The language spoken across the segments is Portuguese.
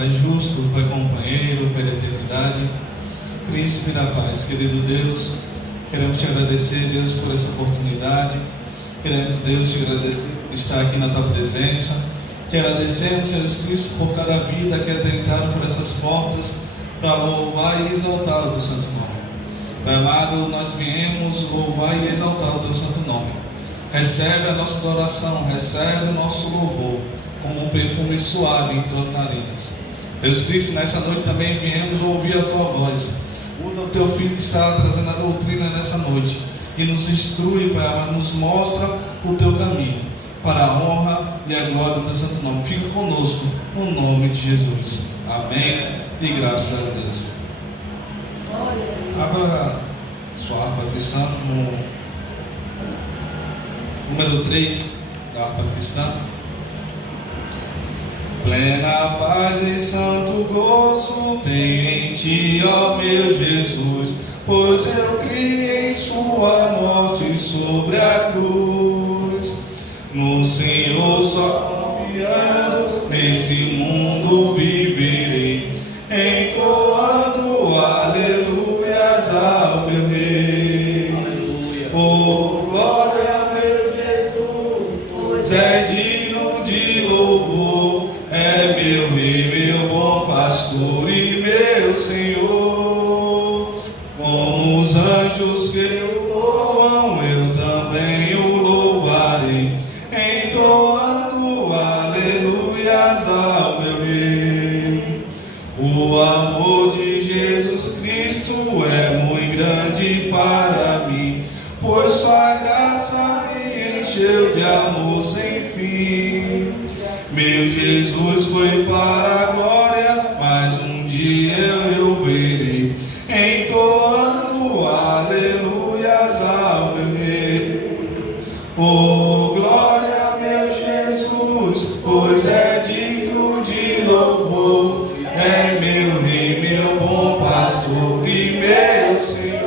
Pai justo, Pai companheiro, Pai da eternidade, Príncipe da paz, querido Deus, queremos te agradecer, Deus, por essa oportunidade. Queremos, Deus, te agradecer por estar aqui na tua presença. Te agradecemos, Jesus Cristo, por cada vida que é entrado por essas portas para louvar e exaltar o teu santo nome. Pai amado, nós viemos louvar e exaltar o teu santo nome. Recebe a nossa adoração, recebe o nosso louvor como um perfume suave em tuas narinas. Deus Cristo, nessa noite também viemos ouvir a tua voz. Usa o teu Filho que está trazendo a doutrina nessa noite e nos instrui, Pai amado, nos mostra o teu caminho para a honra e a glória do teu santo nome. Fica conosco, no nome de Jesus. Amém e graças a Deus. Abra sua harpa cristã no número 3 da harpa cristã. Plena paz e santo gozo tem em ti, ó meu Jesus, pois eu criei em sua morte sobre a cruz. No Senhor só confiando, nesse mundo viverei, entoando aleluias ao meu Rei. Oh, glória a meu Jesus, pois é digno de louvor, é meu Rei, meu bom pastor e meu Senhor. Como os anjos que o louvam, eu também o louvarei, entoando aleluias ao meu Rei. O amor de Jesus Cristo é muito grande para mim, pois sua graça me encheu de amor sem fim. Meu Jesus foi para a glória, mas um dia eu verei, entoando aleluias ao meu Rei. Oh, glória a meu Jesus, pois é digno de louvor, é meu Rei, meu bom pastor e meu Senhor.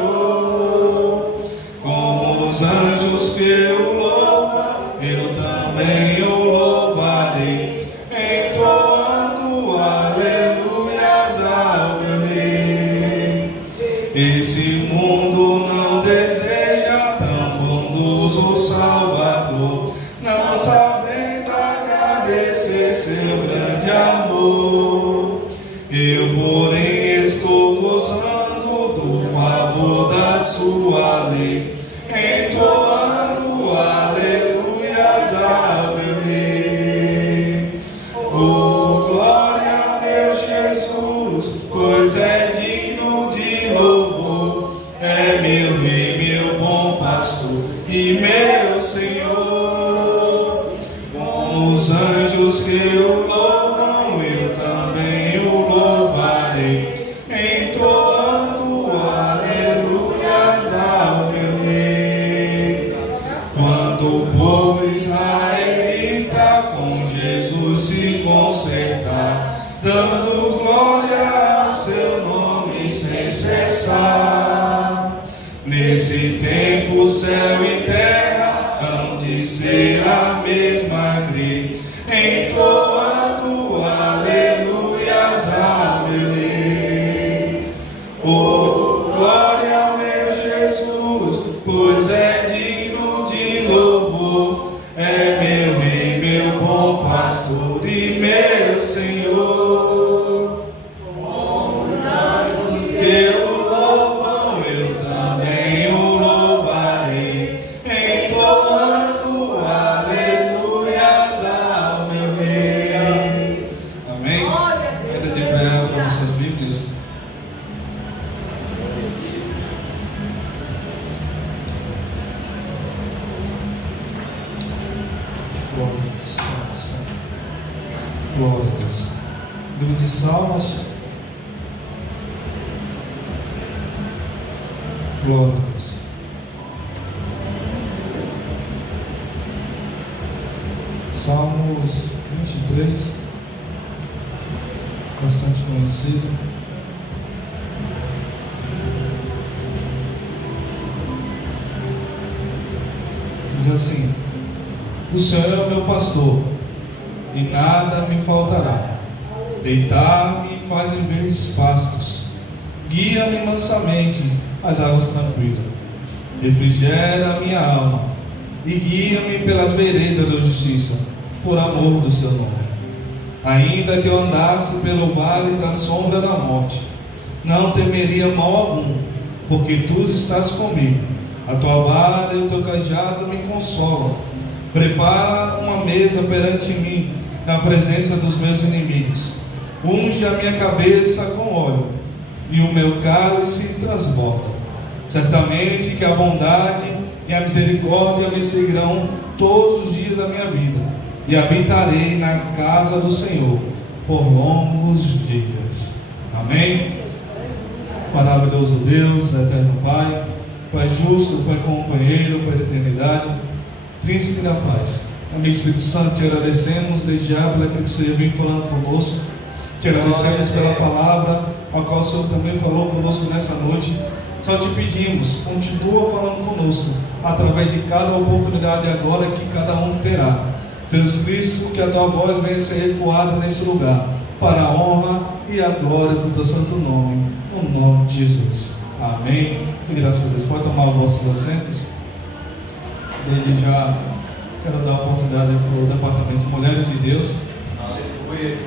Como os anjos que o louvam, eu também o louvarei, entoando aleluias ao meu Rei. Esse mundo não deseja tão bondoso Salvador, não sabendo agradecer seu grande amor. Eu, porém, estou gozando do favor da sua lei, entoando aleluias ao meu Rei. Oh, glória a meu Jesus, pois é digno de louvor, é meu Rei, meu bom pastor e meu Senhor. Com os anjos que o louvam, eu também o louvarei, entoando aleluias ao meu Rei. Quando o povo israelita com Jesus se consertar, dando glória ao seu nome sem cessar, nesse tempo céu e terra hão de ser a mesma grei, entoando aleluias ao meu Rei. Oh, glória a meu Jesus, pois é digno de louvor, é meu Rei, meu bom pastor e meu Senhor. Como os anjos que o louvam, eu também o louvarei, entoando aleluias ao meu Rei. Amém? Ainda de pé para nossas Bíblias. Glória a Deus. Livro de Salmos. Glória a Deus. Salmos 23, bastante conhecido. Diz assim: o Senhor é o meu pastor, e nada me faltará. Deitar-me e faz-me verdes pastos. Guia-me mansamente às águas tranquilas. Refrigera a minha alma e guia-me pelas veredas da justiça, por amor do seu nome. Ainda que eu andasse pelo vale da sombra da morte, não temeria mal algum, porque tu estás comigo. A tua vara e o teu cajado me consolam. Prepara uma mesa perante mim, na presença dos meus inimigos. Unge a minha cabeça com óleo, e o meu cálice transborda. Certamente que a bondade e a misericórdia me seguirão todos os dias da minha vida, e habitarei na casa do Senhor por longos dias. Amém? Maravilhoso Deus, eterno Pai, Pai justo, Pai companheiro, Pai da eternidade, Príncipe da paz. Amigo Espírito Santo, te agradecemos desde já pelo que o Senhor vem falando conosco. Te agradecemos pela palavra, a qual o Senhor também falou conosco nessa noite. Só te pedimos, continua falando conosco, através de cada oportunidade agora que cada um terá. Jesus Cristo, que a tua voz venha ser ecoada nesse lugar, para a honra e a glória do teu santo nome, no nome de Jesus. Amém. E graças a Deus. Pode tomar os vossos assentos. Desde já quero dar a oportunidade para o Departamento Mulheres de Deus. Aleluia.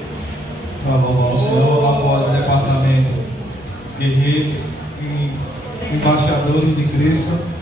Para louvar o Senhor, após o Departamento Guerreiros e Embaixadores de Cristo.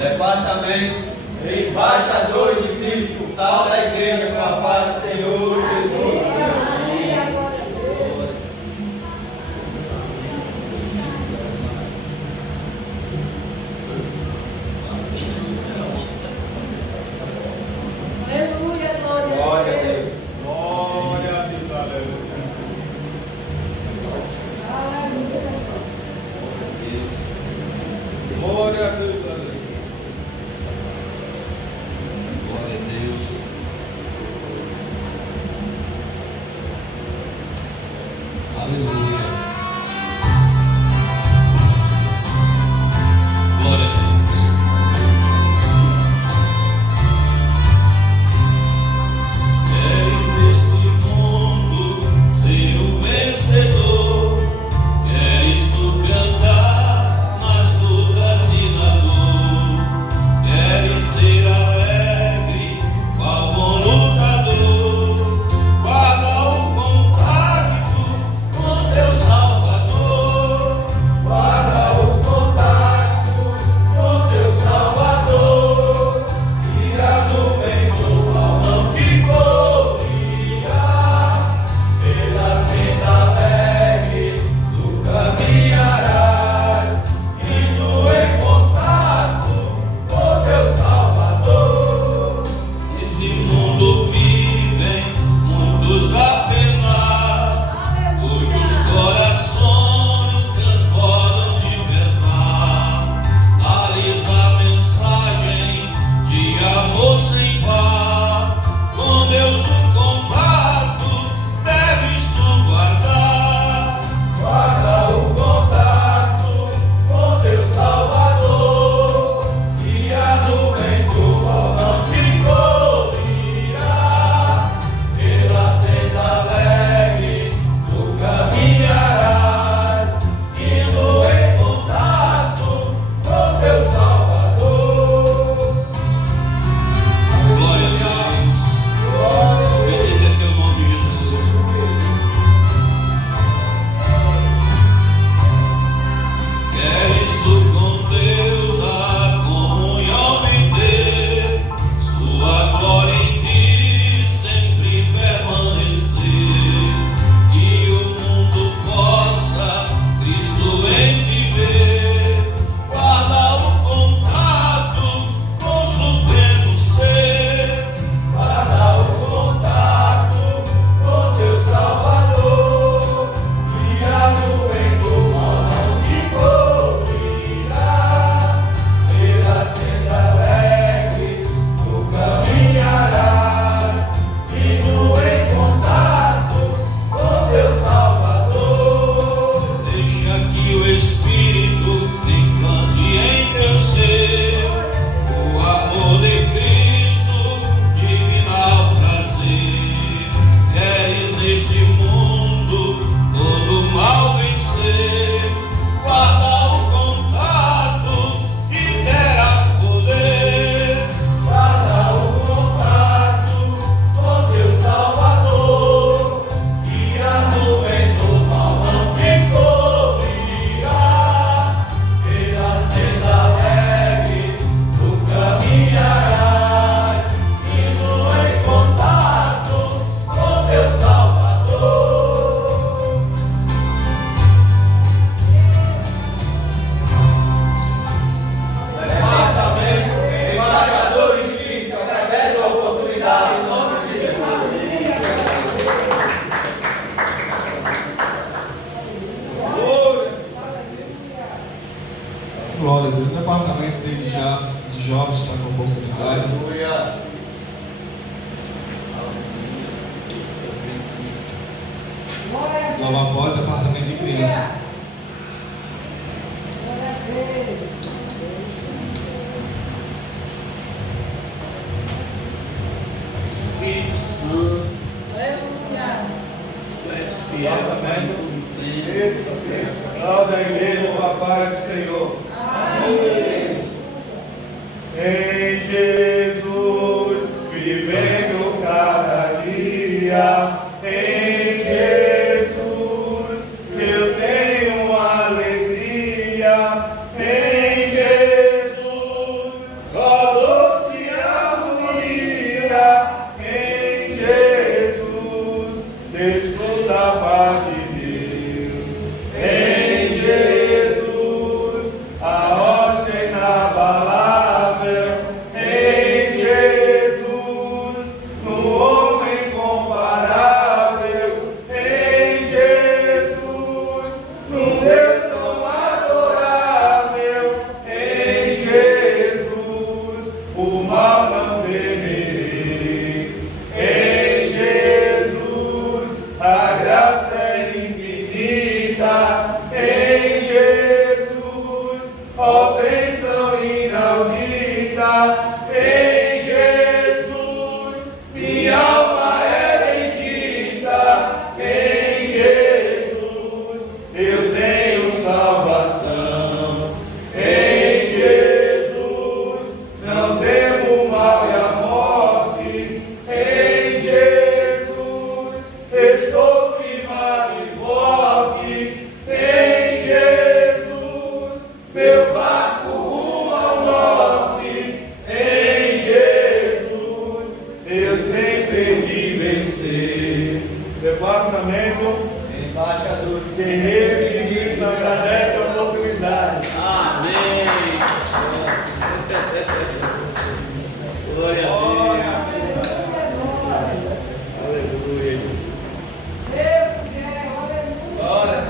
Departamento Embaixador de Cristo, sal da igreja com a paz do Senhor Jesus. Aleluia, glória a Deus. Glória a Deus, aleluia. Glória a Deus, aleluia. Glória a Deus. Aleluia. Glória a Deus. Queres neste mundo ser um vencedor? Queres tu cantar nas lutas e na dor? Queres ser alegre, qual bom lutador? Guarda o contacto com teu Salvador. Guarda o contacto com teu Salvador. Tira do vento a mão que corria, pela senda alegre tu caminharás, indo em contato com teu Salvador. Nesse mundo vivem muitos a penar, cujos corações transbordam de pesar. Dá-lhes a mensagem de amor sem par. Com Deus o contato deves tu guardar. Guarda o contato com teu Salvador. Guia no vento ao não te correrá. Pela senda alegre tu caminharás, indo em contato com teu Salvador. Glória a Deus. Bendito é teu nome, Jesus. Queres tu com Deus a comunhão de ter, sua glória em ti sempre permanecer, que o mundo possa Cristo em ti ver. Guarda o contato com o supremo ser. Guarda o contato com teu Salvador. Guia no vento mal não te correrá. Pela senda alegre tu caminharás, indo em contato com teu Salvador. Deixa que o Espírito implante em teu ser o amor de Cristo, divinal prazer. Queres neste mundo todo mal vencer? Guarda o contato e terás poder. Guarda o contato com teu Salvador. Guia no vento mal não te correrá. Pela senda alegre tu caminharás, indo em contato com teu Salvador. Departamento Embaixador de Cristo, através da oportunidade, em nome de Jesus. Glória a Deus. O departamento desde já de jovens está com oportunidade. Aleluia. Logo após, departamento de criança. Espírito Santo, Aleluia. tu és fiel, amém. Sal da igreja com a paz do Senhor. Amém. Em Jesus, vivendo cada dia. Em Jesus, eu tenho alegria. Em Jesus, Em Jesus, minha alma é bendita. Em Jesus, eu tenho salvação. Em Jesus, não temo o mal e a morte. Em Jesus, estou firmado e forte. Em Jesus, meu barco rumo ao norte. Em Jesus, eu sempre de vencer. Departamento Embaixador Guerreiro de Cristo agradece a oportunidade. Amém. Glória a Deus. Aleluia. Deus quer, aleluia.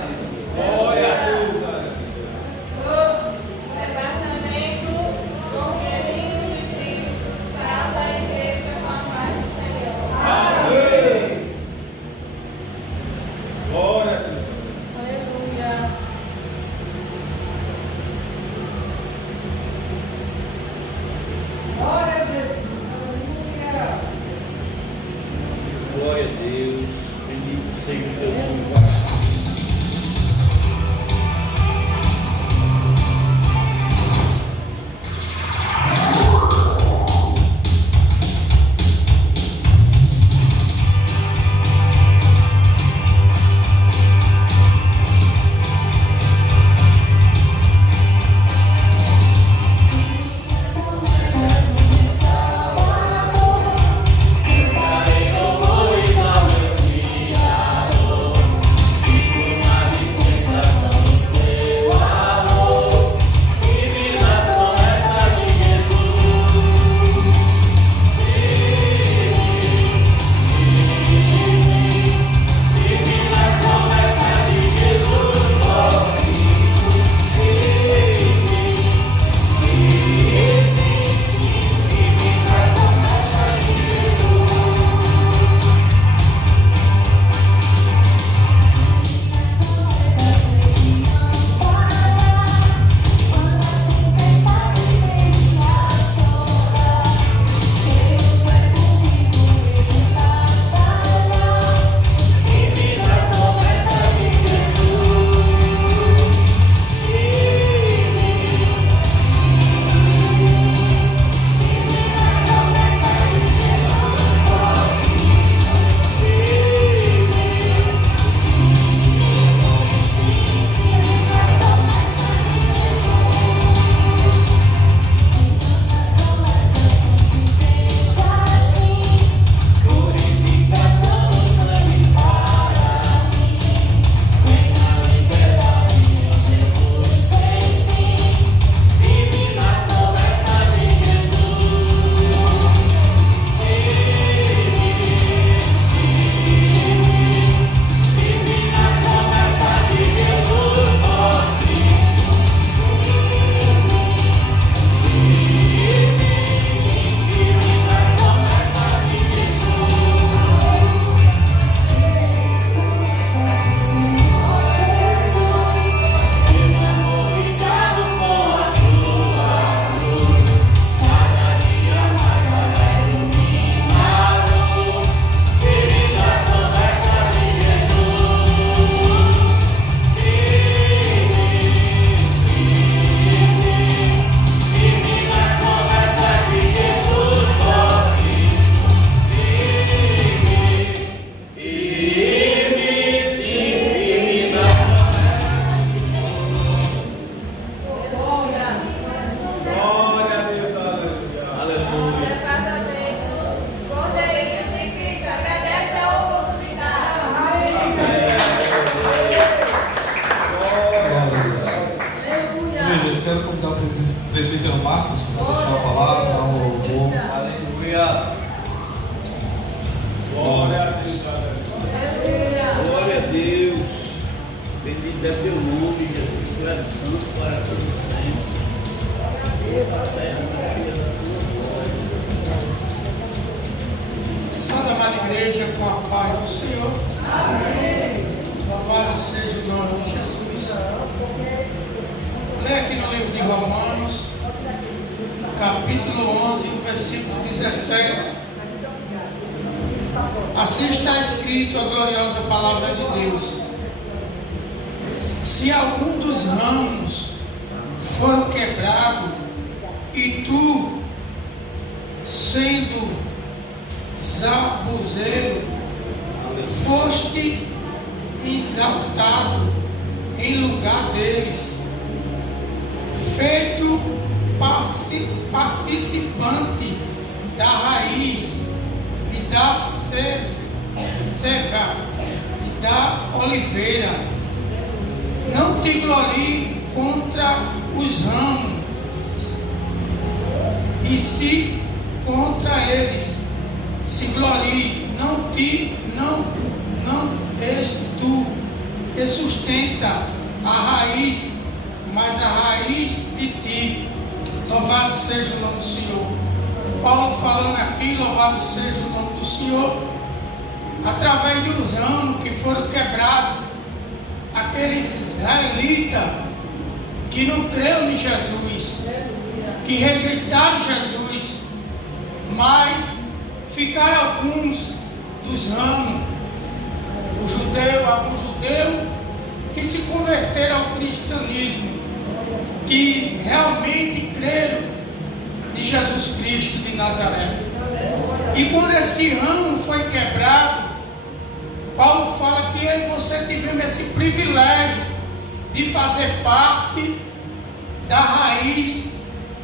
Glória a Deus. Departamento Conselheiro de Cristo, sal da igreja com a paz do Senhor. Amém. Glória a Deus. Aleluia. Glória a Deus. Aleluia. Glória a Deus. Bendito seja o teu nome, Pai. Cantarei louvores ao meu Criador. presbítero Marcos para deixar a palavra, dar um louvor. Aleluia. Glória a Deus. Glória a Deus. Bendito é teu nome, Jesus. Tu és santo para todos sempre. Santa amada igreja, com a paz do Senhor. Amém. Louvado seja o nome de Jesus. Leia aqui no livro de Romanos, capítulo 11, versículo 17. Assim está escrito a gloriosa palavra de Deus: se algum dos ramos for quebrado, e tu, sendo zabuzeiro, foste exaltado em lugar deles, feito participante da raiz e da seva e da oliveira, não te glorie contra os ramos, e se contra eles se glorie, não és tu que sustenta a raiz, mas a raiz de ti. Louvado seja o nome do Senhor. Paulo falando aqui, louvado seja o nome do Senhor, através dos ramos que foram quebrados, aqueles israelitas que não creram em Jesus, que rejeitaram Jesus, mas ficaram alguns dos ramos, alguns judeus que se converteram ao cristianismo, que realmente creram em Jesus Cristo de Nazaré. E quando este ramo foi quebrado, Paulo fala que eu e você tivemos esse privilégio de fazer parte da raiz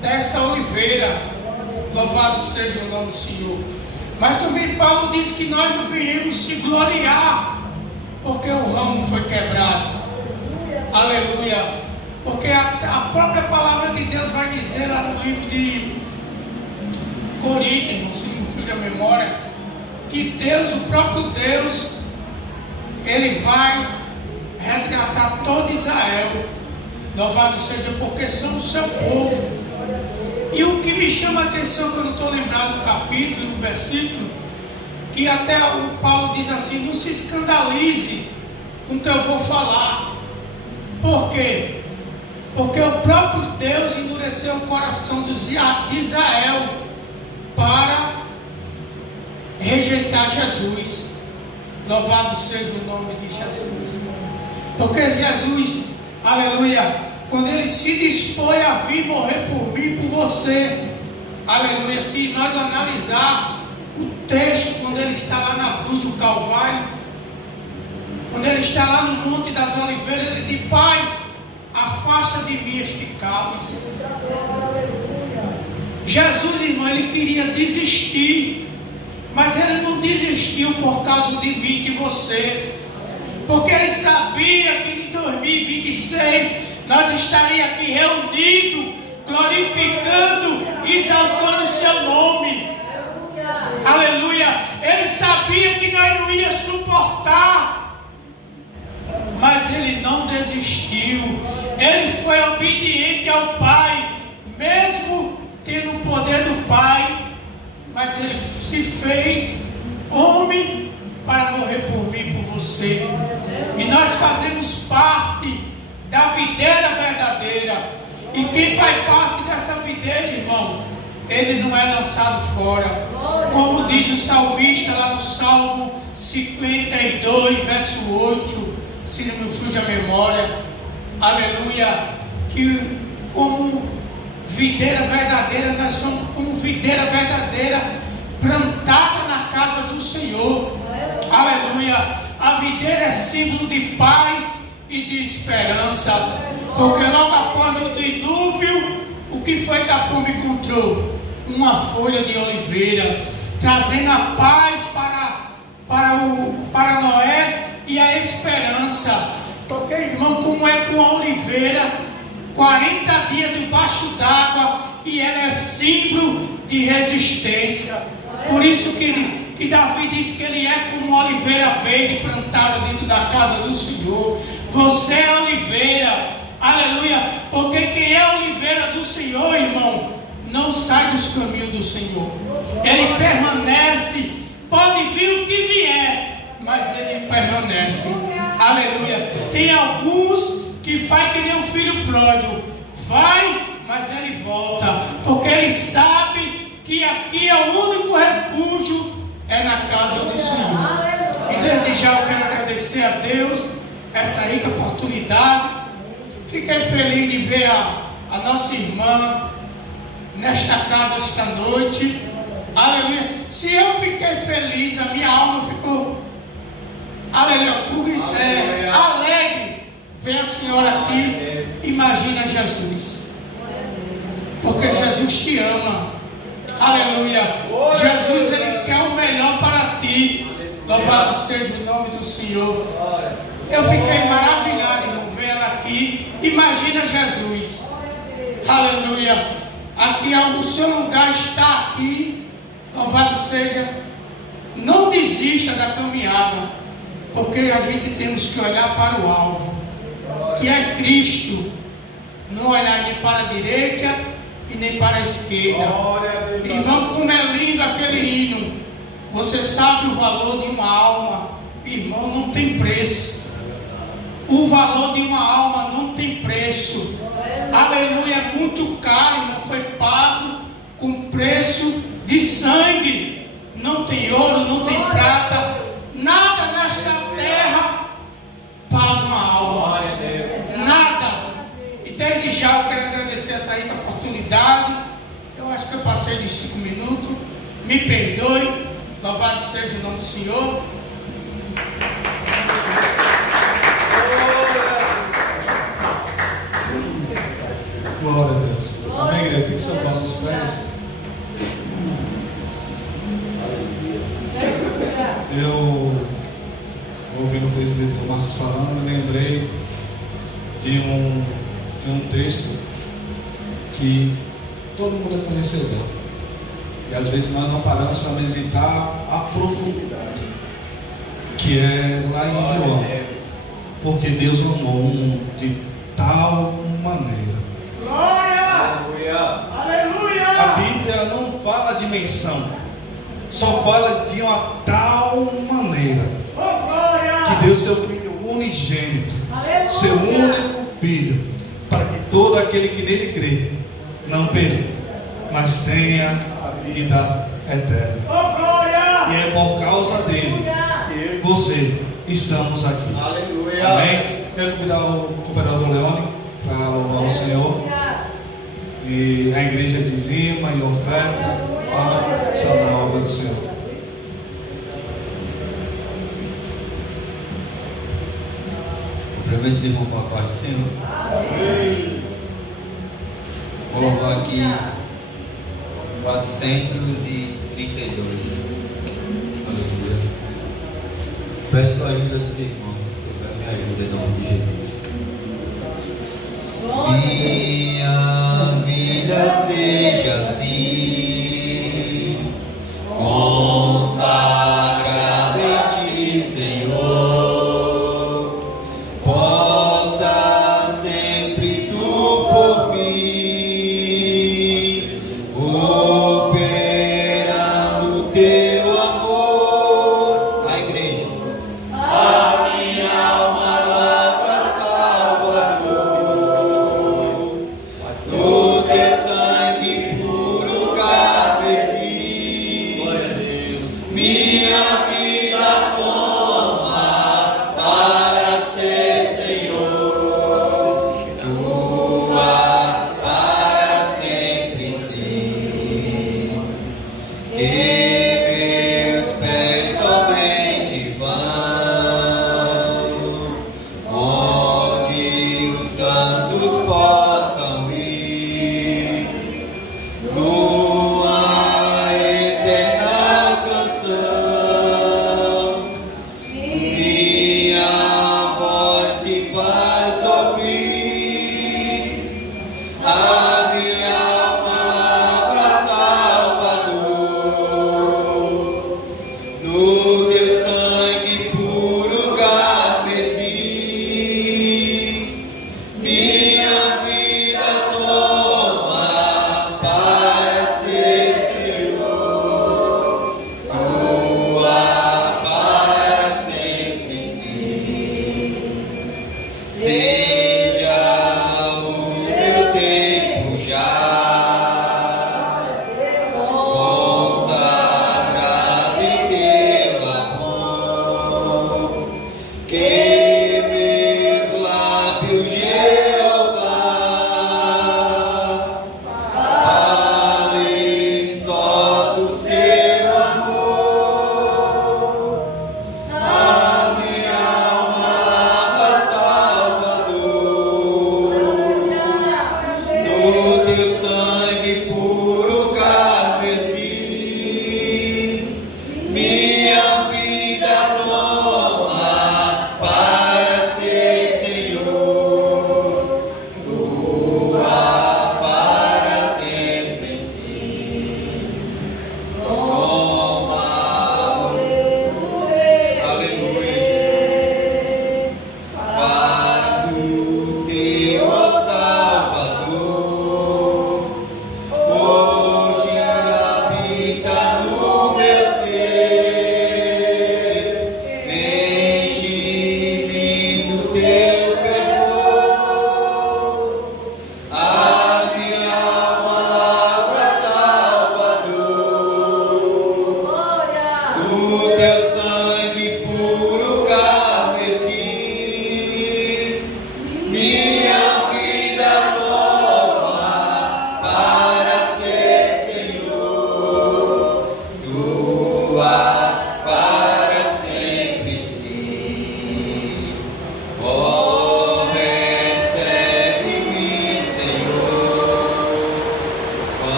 dessa oliveira. Louvado seja o nome do Senhor. Mas também Paulo diz que nós não viemos se gloriar porque o ramo foi quebrado. Aleluia. Porque a própria palavra de Deus vai dizer lá no livro de Coríntios, se não me fuja a memória, que Deus, o próprio Deus, Ele vai resgatar todo Israel. Louvado seja, porque são o seu povo. E o que me chama a atenção, que eu não estou lembrado do capítulo, do versículo, que até o Paulo diz assim: não se escandalize com o que eu vou falar. Por quê? Porque o próprio Deus endureceu o coração de Israel para rejeitar Jesus. Louvado seja o nome de Jesus. Porque Jesus, aleluia, quando Ele se dispõe a vir morrer por mim, por você, aleluia, se nós analisar o texto, quando Ele está lá na cruz do Calvário, quando Ele está lá no Monte das Oliveiras, Ele diz: Pai, afasta de mim este cálice. Jesus, irmão, Ele queria desistir, mas Ele não desistiu por causa de mim, de você, porque Ele sabia que em 2026 nós estaríamos aqui reunidos, glorificando, exaltando o seu nome. Aleluia. Ele sabia que nós não íamos suportar, mas Ele não desistiu. Ele foi obediente ao Pai, mesmo tendo o poder do Pai, mas Ele se fez homem para morrer por mim, por você. E nós fazemos parte da videira verdadeira. E quem faz parte dessa videira, irmão, ele não é lançado fora. Como diz o salmista lá no Salmo 52, verso 8, se não me fuja a memória, aleluia, que como videira verdadeira, nós somos como videira verdadeira, plantada na casa do Senhor. Aleluia. A videira é símbolo de paz e de esperança, porque logo após o dilúvio, o que foi que a pomba encontrou? Uma folha de oliveira, trazendo a paz para Noé e a esperança. Porque, irmão, como é com a oliveira, 40 dias debaixo d'água, e ela é símbolo de resistência. Por isso que Davi diz que ele é como uma oliveira verde plantada dentro da casa do Senhor. Você é oliveira, aleluia, porque quem é oliveira do Senhor, irmão, não sai dos caminhos do Senhor. Ele permanece, pode vir o que vier, mas ele permanece. Aleluia. Tem alguns que faz que nem um filho pródigo, vai, mas ele volta, porque ele sabe que aqui é o único refúgio, é na casa do Senhor. E desde já eu quero agradecer a Deus essa rica oportunidade. Fiquei feliz de ver a nossa irmã nesta casa esta noite. Aleluia. Se eu fiquei feliz, a minha alma ficou, aleluia, alegre ver a senhora aqui. Imagina Jesus, porque Jesus te ama. Aleluia. Jesus, ele quer o melhor para ti. Louvado seja o nome do Senhor. Eu fiquei maravilhado, irmão, ver ela aqui. Imagina Jesus. Aleluia. Aqui o seu lugar está aqui. Louvado seja. Não desista da caminhada, porque a gente temos que olhar para o alvo, que é Cristo. Não olhar nem para a direita e nem para a esquerda. Irmão, como é lindo aquele hino. Você sabe o valor de uma alma? Irmão, não tem preço. O valor de uma alma não tem preço. Aleluia, é muito caro, não foi pago com preço de sangue. Não tem ouro, não tem prata, nada nesta terra paga uma alma. Nada. E desde já eu quero agradecer essa rica oportunidade. Eu acho que eu passei de 5 minutos. Me perdoe. Louvado seja o nome do Senhor. Glória a Deus. Amém, igreja? Tem que ser nossos pés. Eu, ouvindo o presbítero Marcos falando, me lembrei de um texto que todo mundo é conhecedor. E às vezes nós não paramos para meditar a profundidade, que é lá em João. Porque Deus amou o mundo de tal maneira. Glória! Aleluia! A Bíblia não fala de menção, só fala de uma tal maneira que deu seu Filho unigênito, seu único Filho, para que todo aquele que nele crê não pereça, mas tenha a vida eterna. E é por causa dele que você estamos aqui. Amém? Quero convidar o cooperador Leone para louvar o Senhor. E a igreja dizima e oferta para salvar a obra do Senhor. Cumprimento os irmãos com a paz do Senhor. Amém. Vou louvar aqui 432. Aleluia. Peço a ajuda dos irmãos, se você me ajuda em nome de Jesus. Minha vida seja assim, consagrada em ti, Senhor, possa sempre tu por mim, operando teu amor. A igreja, a minha alma lavra Salvador.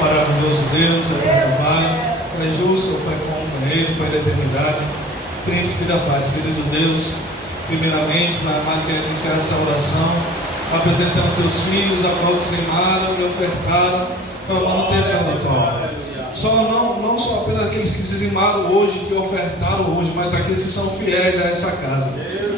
Maravilhoso Deus, eterno Pai, é justo, Pai companheiro, Pai da eternidade, Príncipe da paz, querido Deus. Primeiramente, Pai amado, quero iniciar essa oração apresentando teus filhos, a qual dizimaram e ofertaram para a manutenção da tua obra. Não só apenas aqueles que dizimaram hoje, que ofertaram hoje, mas aqueles que são fiéis a essa casa.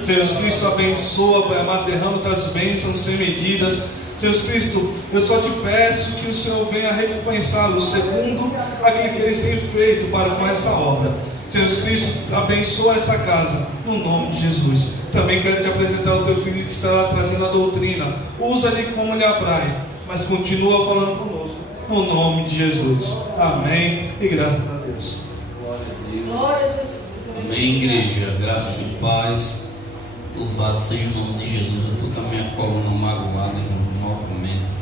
Jesus Cristo abençoa, Pai amado, derrama tuas bênçãos sem medidas. Jesus Cristo, eu só te peço que o Senhor venha recompensá-los segundo aquilo que eles têm feito para com essa obra. Jesus Cristo, abençoa essa casa, no nome de Jesus. Também quero te apresentar o teu filho que estará trazendo a doutrina. Usa-lhe como lhe aprai, mas continua falando conosco, no nome de Jesus. Amém e graças a Deus. Glória a Deus. Amém, igreja. Graça e paz. Louvado seja o nome de Jesus. Eu estou com a minha coluna magoada novamente.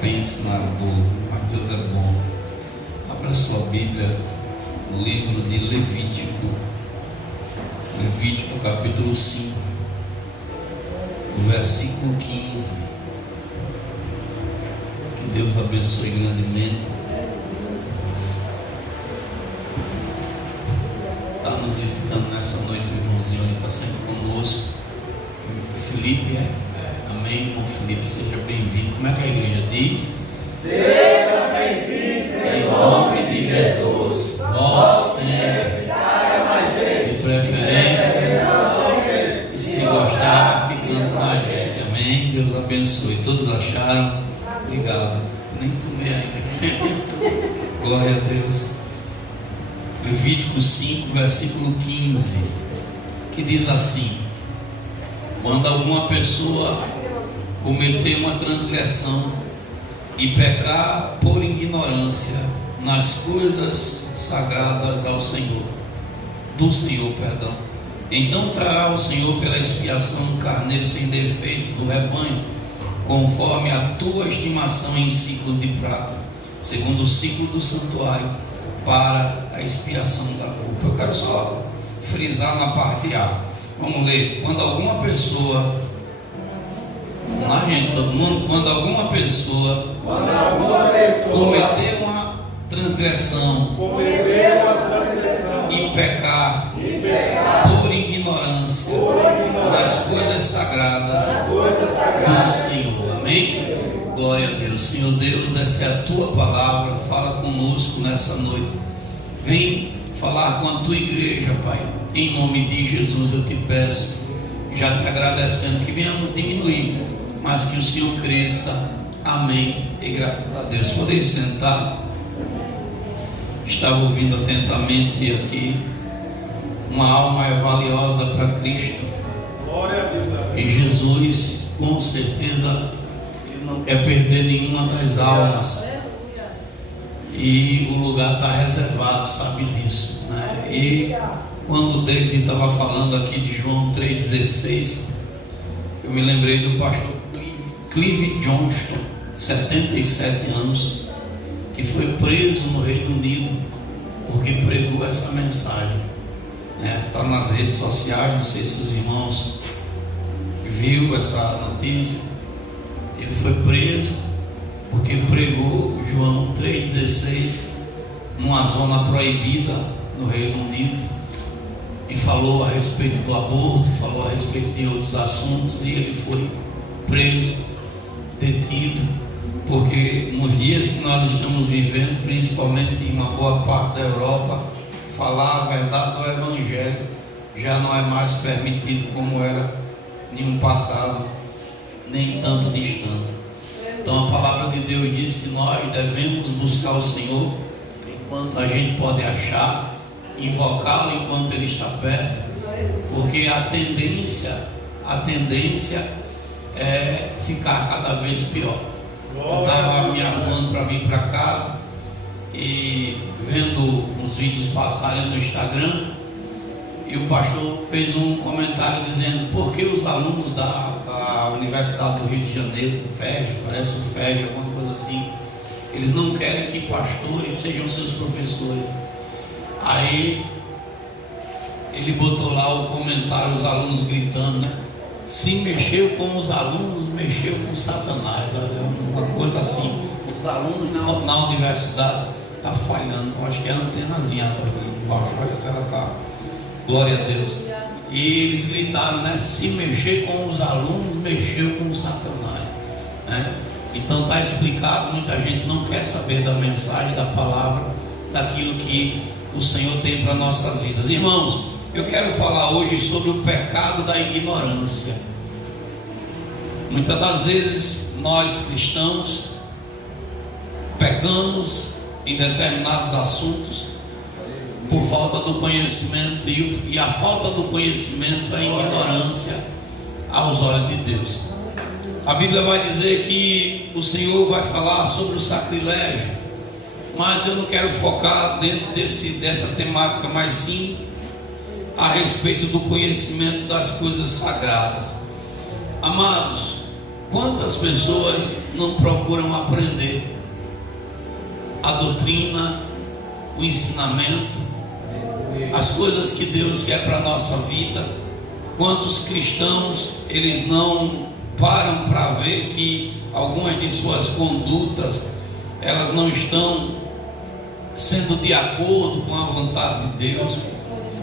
Pense na dor, mas Deus é bom. Abra sua Bíblia no livro de Levítico capítulo 5, versículo 15. Que Deus abençoe grandemente. Está nos visitando nessa noite o irmãozinho, ele está sempre conosco. Felipe, amém, irmão Felipe, seja bem-vindo. Como é que a igreja diz? Seja bem-vindo Em nome de Jesus. Volte sempre, de preferência, e se gostar, ficando com a gente. Amém? Deus abençoe. Todos acharam? Obrigado. Nem tomei ainda. Glória a Deus. Levítico 5, versículo 15, que diz assim: quando alguma pessoa cometer uma transgressão e pecar por ignorância nas coisas sagradas do Senhor, então trará o Senhor pela expiação um carneiro sem defeito do rebanho, conforme a tua estimação em ciclos de prata, segundo o ciclo do santuário, para a expiação da culpa. Eu quero só frisar na parte A. Vamos ler. Quando alguma pessoa, todo mundo, quando alguma pessoa cometer uma transgressão e pecar por ignorância das coisas sagradas do Senhor. Amém? Glória a Deus. Senhor Deus, essa é a tua palavra. Fala conosco nessa noite. Vem falar com a tua igreja, Pai. Em nome de Jesus eu te peço, já te agradecendo, que venhamos diminuir, mas que o Senhor cresça. Amém e graças a Deus. Podem sentar. Estava ouvindo atentamente aqui. Uma alma é valiosa para Cristo. Glória a Deus. E Jesus, com certeza, não quer perder nenhuma das almas. E o lugar está reservado, sabe disso, né? E quando o David estava falando aqui de João 3,16, eu me lembrei do pastor Clive Johnston, 77 anos, que foi preso no Reino Unido porque pregou essa mensagem. Está nas redes sociais, não sei se os irmãos viu essa notícia. Ele foi preso porque pregou João 3,16 numa zona proibida no Reino Unido e falou a respeito do aborto, falou a respeito de outros assuntos, e ele foi preso, detido, porque nos dias que nós estamos vivendo, principalmente em uma boa parte da Europa, falar a verdade do Evangelho já não é mais permitido como era em um passado nem tanto distante. Então a palavra de Deus diz que nós devemos buscar o Senhor enquanto a gente pode achar, invocá-lo enquanto Ele está perto, porque a tendência é ficar cada vez pior. Eu estava me arrumando para vir para casa e vendo uns vídeos passarem no Instagram, e o pastor fez um comentário dizendo: por que os alunos da Universidade do Rio de Janeiro, parece o FEG, alguma coisa assim, eles não querem que pastores sejam seus professores? Aí ele botou lá o comentário, os alunos gritando, né? Se mexeu com os alunos, mexeu com Satanás. Uma coisa assim. os alunos na universidade estão falhando. Eu acho que é a antenazinha aqui embaixo. Olha se ela está. Glória a Deus. E eles gritaram, né? Se mexer com os alunos, mexeu com o Satanás, né? Então está explicado. Muita gente não quer saber da mensagem, da palavra, daquilo que o Senhor tem para nossas vidas. Irmãos, eu quero falar hoje sobre o pecado da ignorância. Muitas das vezes nós cristãos pecamos em determinados assuntos por falta do conhecimento, e a falta do conhecimento é a ignorância aos olhos de Deus. A Bíblia vai dizer que o Senhor vai falar sobre o sacrilégio, mas eu não quero focar dentro dessa temática, mas sim a respeito do conhecimento das coisas sagradas. Amados, quantas pessoas não procuram aprender a doutrina, o ensinamento, as coisas que Deus quer para a nossa vida? Quantos cristãos, eles não param para ver que algumas de suas condutas, elas não estão sendo de acordo com a vontade de Deus?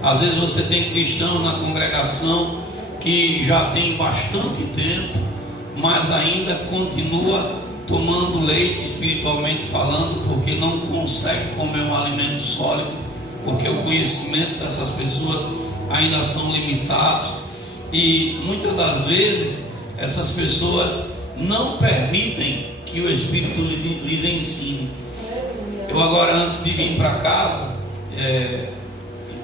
Às vezes você tem cristão na congregação que já tem bastante tempo, mas ainda continua tomando leite, espiritualmente falando, porque não consegue comer um alimento sólido, porque o conhecimento dessas pessoas ainda são limitados, e muitas das vezes essas pessoas não permitem que o Espírito lhes ensine. Eu agora, antes de vir para casa,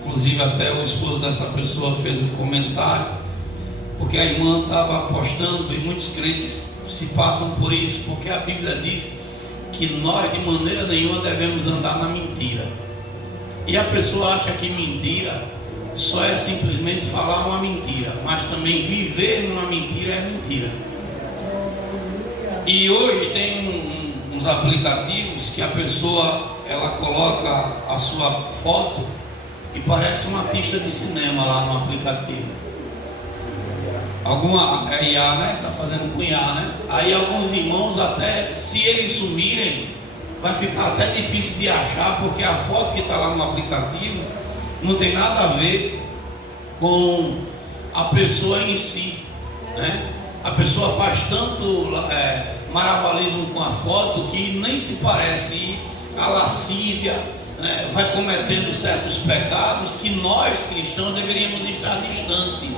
inclusive até o esposo dessa pessoa fez um comentário, porque a irmã estava apostando, e muitos crentes se passam por isso, porque a Bíblia diz que nós de maneira nenhuma devemos andar na mentira. E a pessoa acha que mentira só é simplesmente falar uma mentira, mas também viver numa mentira é mentira. E hoje tem uns aplicativos que a pessoa, ela coloca a sua foto e parece um artista de cinema lá no aplicativo. Alguma IA, né? Está fazendo com IA, né? Aí alguns irmãos, até se eles sumirem, vai ficar até difícil de achar, porque a foto que está lá no aplicativo não tem nada a ver com a pessoa em si, né? A pessoa faz tanto malabarismo com a foto que nem se parece, e a lascívia, né? Vai cometendo certos pecados que nós cristãos deveríamos estar distantes.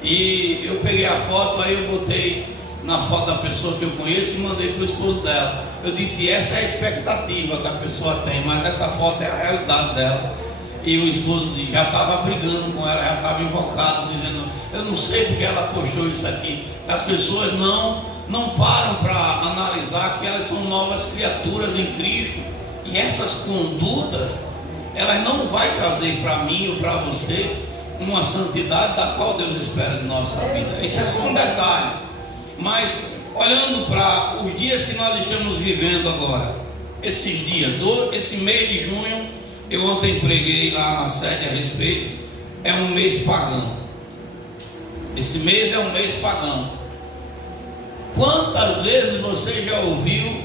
E eu peguei a foto, aí eu botei na foto da pessoa que eu conheço e mandei para o esposo dela. Eu disse, essa é a expectativa que a pessoa tem, mas essa foto é a realidade dela. E o esposo já estava brigando com ela, já estava invocado, dizendo, eu não sei porque ela postou isso aqui. As pessoas não param para analisar que elas são novas criaturas em Cristo, e essas condutas, elas não vai trazer para mim ou para você uma santidade da qual Deus espera de nossa vida. Isso é só um detalhe. Mas olhando para os dias que nós estamos vivendo agora, esses dias, ou esse mês de junho, eu ontem preguei lá na sede a respeito, é um mês pagão. Esse mês é um mês pagão. Quantas vezes você já ouviu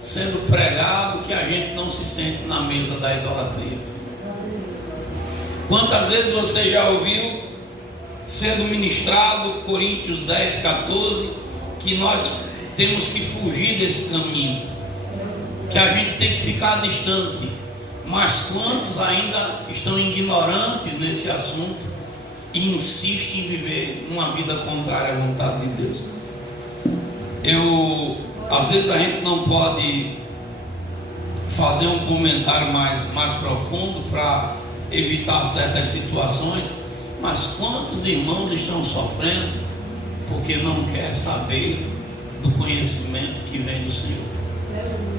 sendo pregado que a gente não se sente na mesa da idolatria? Quantas vezes você já ouviu sendo ministrado, Coríntios 10, 14, que nós temos que fugir desse caminho, que a gente tem que ficar distante? Mas quantos ainda estão ignorantes nesse assunto e insistem em viver uma vida contrária à vontade de Deus? Às vezes a gente não pode fazer um comentário mais profundo para evitar certas situações, mas quantos irmãos estão sofrendo porque não quer saber do conhecimento que vem do Senhor?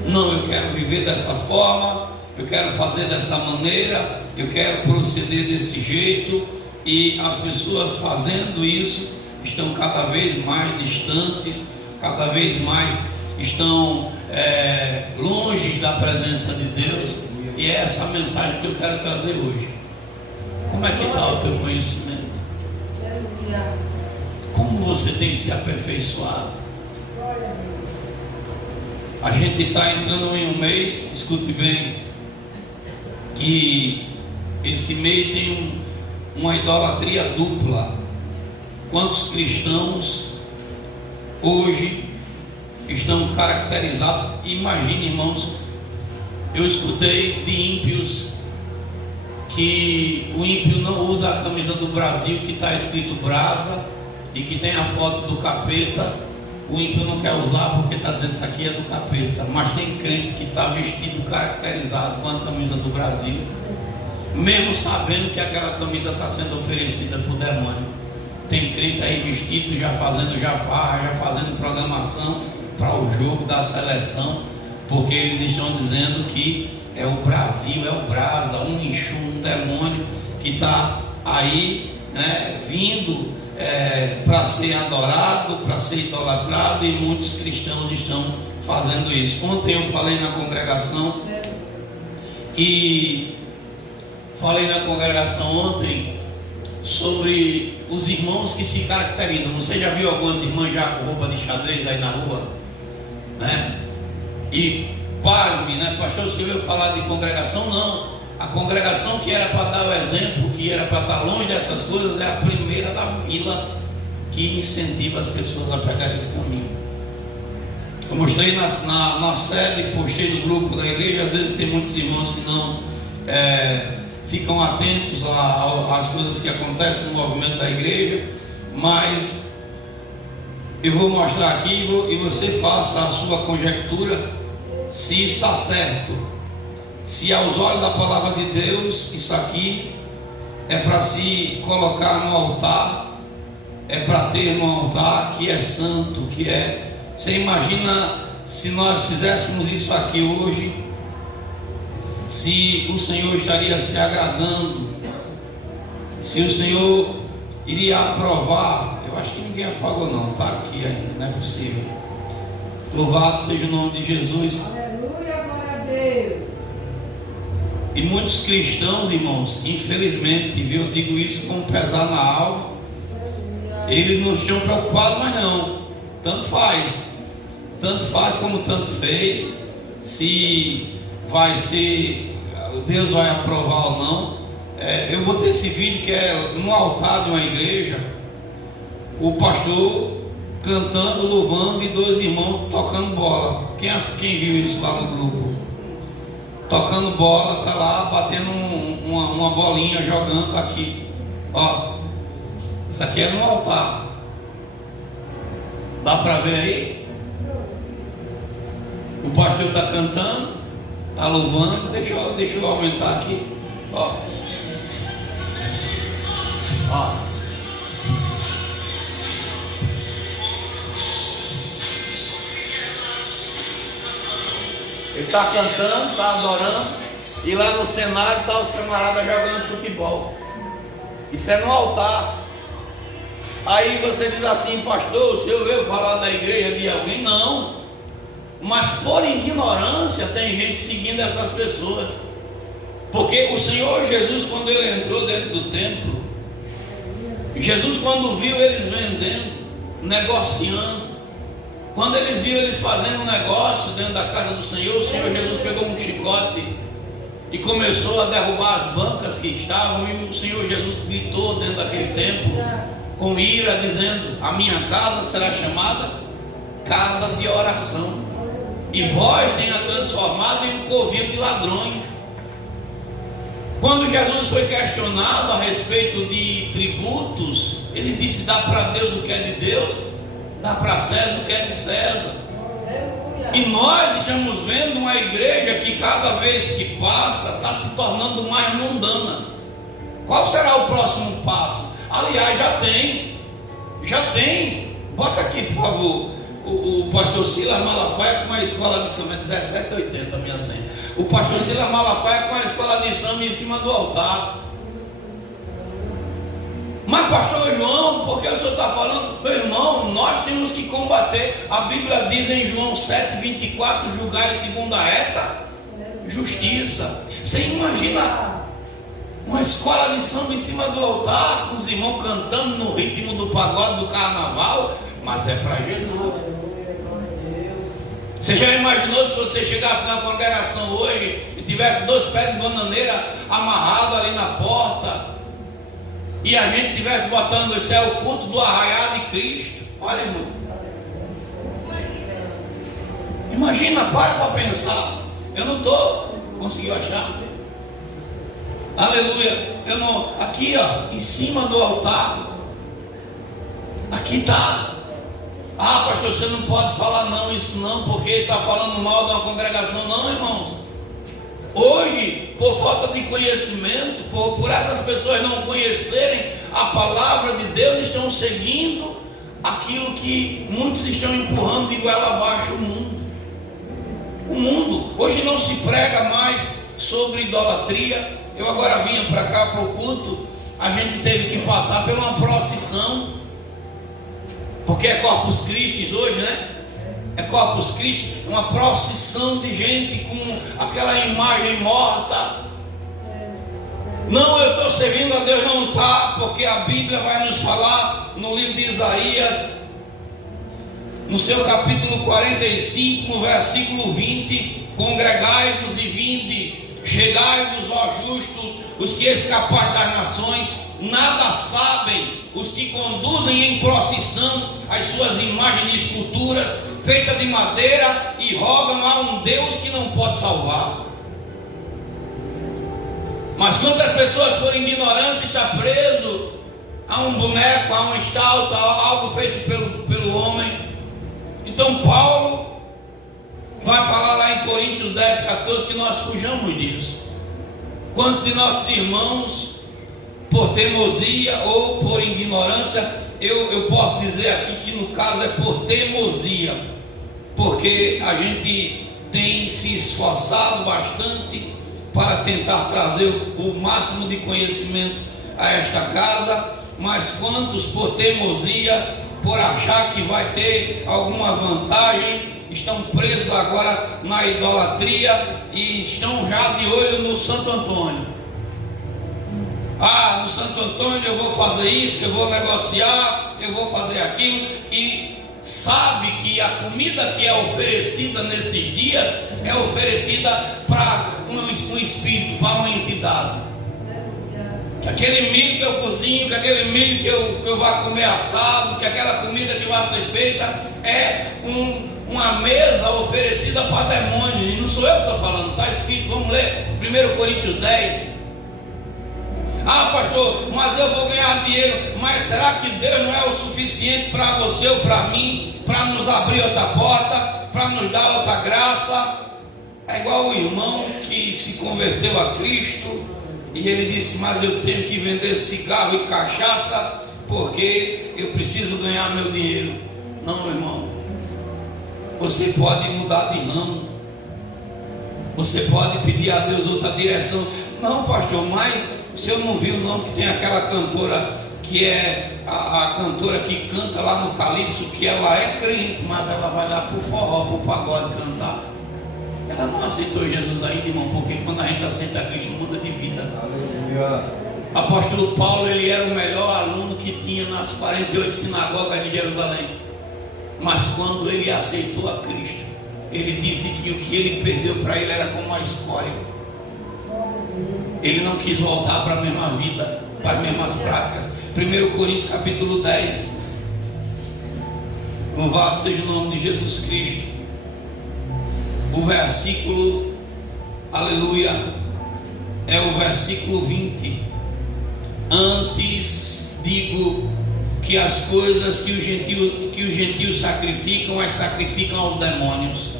Não, eu quero viver dessa forma, eu quero fazer dessa maneira, eu quero proceder desse jeito, e as pessoas fazendo isso estão cada vez mais distantes, cada vez mais estão longe da presença de Deus. E é essa mensagem que eu quero trazer hoje. Como é que está o teu conhecimento? Como você tem se aperfeiçoado? A gente está entrando em um mês, escute bem, que esse mês tem uma idolatria dupla. Quantos cristãos hoje estão caracterizados? Imagine, irmãos, eu escutei de ímpios que o ímpio não usa a camisa do Brasil que está escrito brasa e que tem a foto do capeta. O ímpio não quer usar porque está dizendo isso aqui é do capeta. Mas tem crente que está vestido, caracterizado com a camisa do Brasil, mesmo sabendo que aquela camisa está sendo oferecida por demônio. Tem crente aí vestido, já fazendo farra, já fazendo programação para o jogo da seleção, porque eles estão dizendo que é o Brasil, é o brasa, um Exu, um demônio que está aí, né, vindo para ser adorado, para ser idolatrado, e muitos cristãos estão fazendo isso. Ontem eu falei na congregação ontem sobre os irmãos que se caracterizam. Você já viu algumas irmãs já com roupa de xadrez aí na rua, né? E pasme, né, pastor, você veio falar de congregação? Não. A congregação que era para dar o exemplo, que era para estar longe dessas coisas, é a primeira da fila que incentiva as pessoas a pegar esse caminho. Eu mostrei na sede, postei no grupo da igreja. Às vezes tem muitos irmãos que não ficam atentos às coisas que acontecem no movimento da igreja, mas eu vou mostrar aqui e você faça a sua conjectura se está certo. Se aos olhos da palavra de Deus isso aqui é para se colocar no altar, é para ter no altar que é santo, que é... Você imagina se nós fizéssemos isso aqui hoje, se o Senhor estaria se agradando, se o Senhor iria aprovar? Eu acho que ninguém apagou não, está aqui ainda, não é possível. Louvado seja o nome de Jesus. Aleluia, glória a Deus. E muitos cristãos, irmãos, infelizmente, viu, eu digo isso com pesar na alma, eles não estão preocupados mais não. Tanto faz como tanto fez, se vai ser, Deus vai aprovar ou não. Eu botei esse vídeo que é no altar de uma igreja, o pastor cantando, louvando, e dois irmãos tocando bola. Quem viu isso lá no grupo? Tocando bola, tá lá batendo uma bolinha, jogando aqui. Ó, isso aqui é no altar. Dá para ver aí? O pastor está cantando, está louvando. Deixa eu aumentar aqui. Ó. Ó. Ele está cantando, está adorando, e lá no cenário está os camaradas jogando futebol. Isso é no altar. Aí você diz assim: pastor, o senhor veio falar da igreja de alguém? Não. Mas por ignorância tem gente seguindo essas pessoas. Porque o Senhor Jesus, quando ele entrou dentro do templo, Jesus, quando viu eles vendendo, negociando, quando eles viram eles fazendo um negócio dentro da casa do Senhor, o Senhor Jesus pegou um chicote e começou a derrubar as bancas que estavam, e o Senhor Jesus gritou dentro daquele templo com ira, dizendo: a minha casa será chamada casa de oração, e vós tenha transformado em um covil de ladrões. Quando Jesus foi questionado a respeito de tributos, ele disse: dá para Deus o que é de Deus, dá para César o que é de César. E nós estamos vendo uma igreja que cada vez que passa está se tornando mais mundana. Qual será o próximo passo? Aliás, já tem. Bota aqui, por favor, o pastor Silas Malafaia com a escola de samba, 1780 a minha senha. O pastor Silas Malafaia com a escola de samba em cima do altar. Mas pastor João, por que o senhor está falando? Meu irmão, nós temos que combater. A Bíblia diz em João 7,24: julgai segundo a reta justiça. Você imagina uma escola de samba em cima do altar, com os irmãos cantando no ritmo do pagode do carnaval? Mas é para Jesus. Você já imaginou se você chegasse na congregação hoje e tivesse 2 pés de bananeira amarrados ali na porta, e a gente estivesse botando esse é o culto do arraiar de Cristo? Olha, irmão, imagina, para pensar. Eu não estou conseguindo achar. Aleluia. Eu não, aqui ó, em cima do altar, aqui está. Ah, pastor, você não pode falar não, isso não, porque está falando mal de uma congregação. Não, irmãos. Hoje, por falta de conhecimento, por essas pessoas não conhecerem a palavra de Deus, estão seguindo aquilo que muitos estão empurrando de goela abaixo o mundo. O mundo. Hoje não se prega mais sobre idolatria. Eu agora vinha para cá para o culto, a gente teve que passar por uma procissão. Porque é Corpus Christi hoje, né? É Corpus Christi, uma procissão de gente com aquela imagem morta. Não, eu estou servindo a Deus, não está, porque a Bíblia vai nos falar no livro de Isaías, no seu capítulo 45, no versículo 20: congregai-vos e vinde, chegai-vos, ó justos, os que escaparam das nações, nada sabem os que conduzem em procissão as suas imagens de esculturas feitas de madeira e rogam a um Deus que não pode salvar. Mas quantas pessoas por ignorância está preso a um boneco, a uma estátua, a algo feito pelo homem? Então Paulo vai falar lá em Coríntios 10, 14 que nós fujamos disso. Quantos de nossos irmãos, por teimosia ou por ignorância, eu posso dizer aqui que no caso é por teimosia, porque a gente tem se esforçado bastante para tentar trazer o máximo de conhecimento a esta casa, mas quantos por teimosia, por achar que vai ter alguma vantagem, estão presos agora na idolatria e estão já de olho no Santo Antônio. Ah, no Santo Antônio eu vou fazer isso, eu vou negociar, eu vou fazer aquilo, e sabe que a comida que é oferecida nesses dias é oferecida para um espírito, para uma entidade. Que aquele milho que eu cozinho, que aquele milho que eu vou comer assado, que aquela comida que vai ser feita é uma mesa oferecida para demônios. E não sou eu que estou falando, está escrito, vamos ler 1 Coríntios 10. Ah, pastor, mas eu vou ganhar dinheiro. Mas será que Deus não é o suficiente para você ou para mim, para nos abrir outra porta, para nos dar outra graça? É igual o irmão que se converteu a Cristo e ele disse: mas eu tenho que vender cigarro e cachaça porque eu preciso ganhar meu dinheiro. Não, irmão, você pode mudar de ramo, você pode pedir a Deus outra direção. Não, pastor, mas o senhor não viu não que tem aquela cantora que é a cantora que canta lá no Calypso, que ela é crente, mas ela vai lá pro forró, pro pagode cantar. Ela não aceitou Jesus ainda, irmão, porque quando a gente aceita Cristo muda de vida. Aleluia. Apóstolo Paulo, ele era o melhor aluno que tinha nas 48 sinagogas de Jerusalém, mas quando ele aceitou a Cristo, ele disse que o que ele perdeu para ele era como a escória. Ele não quis voltar para a mesma vida, para as mesmas práticas. 1 Coríntios capítulo 10. Louvado seja o nome de Jesus Cristo. O versículo, aleluia, é o versículo 20. Antes digo que as coisas que os gentios sacrificam, as sacrificam aos demônios,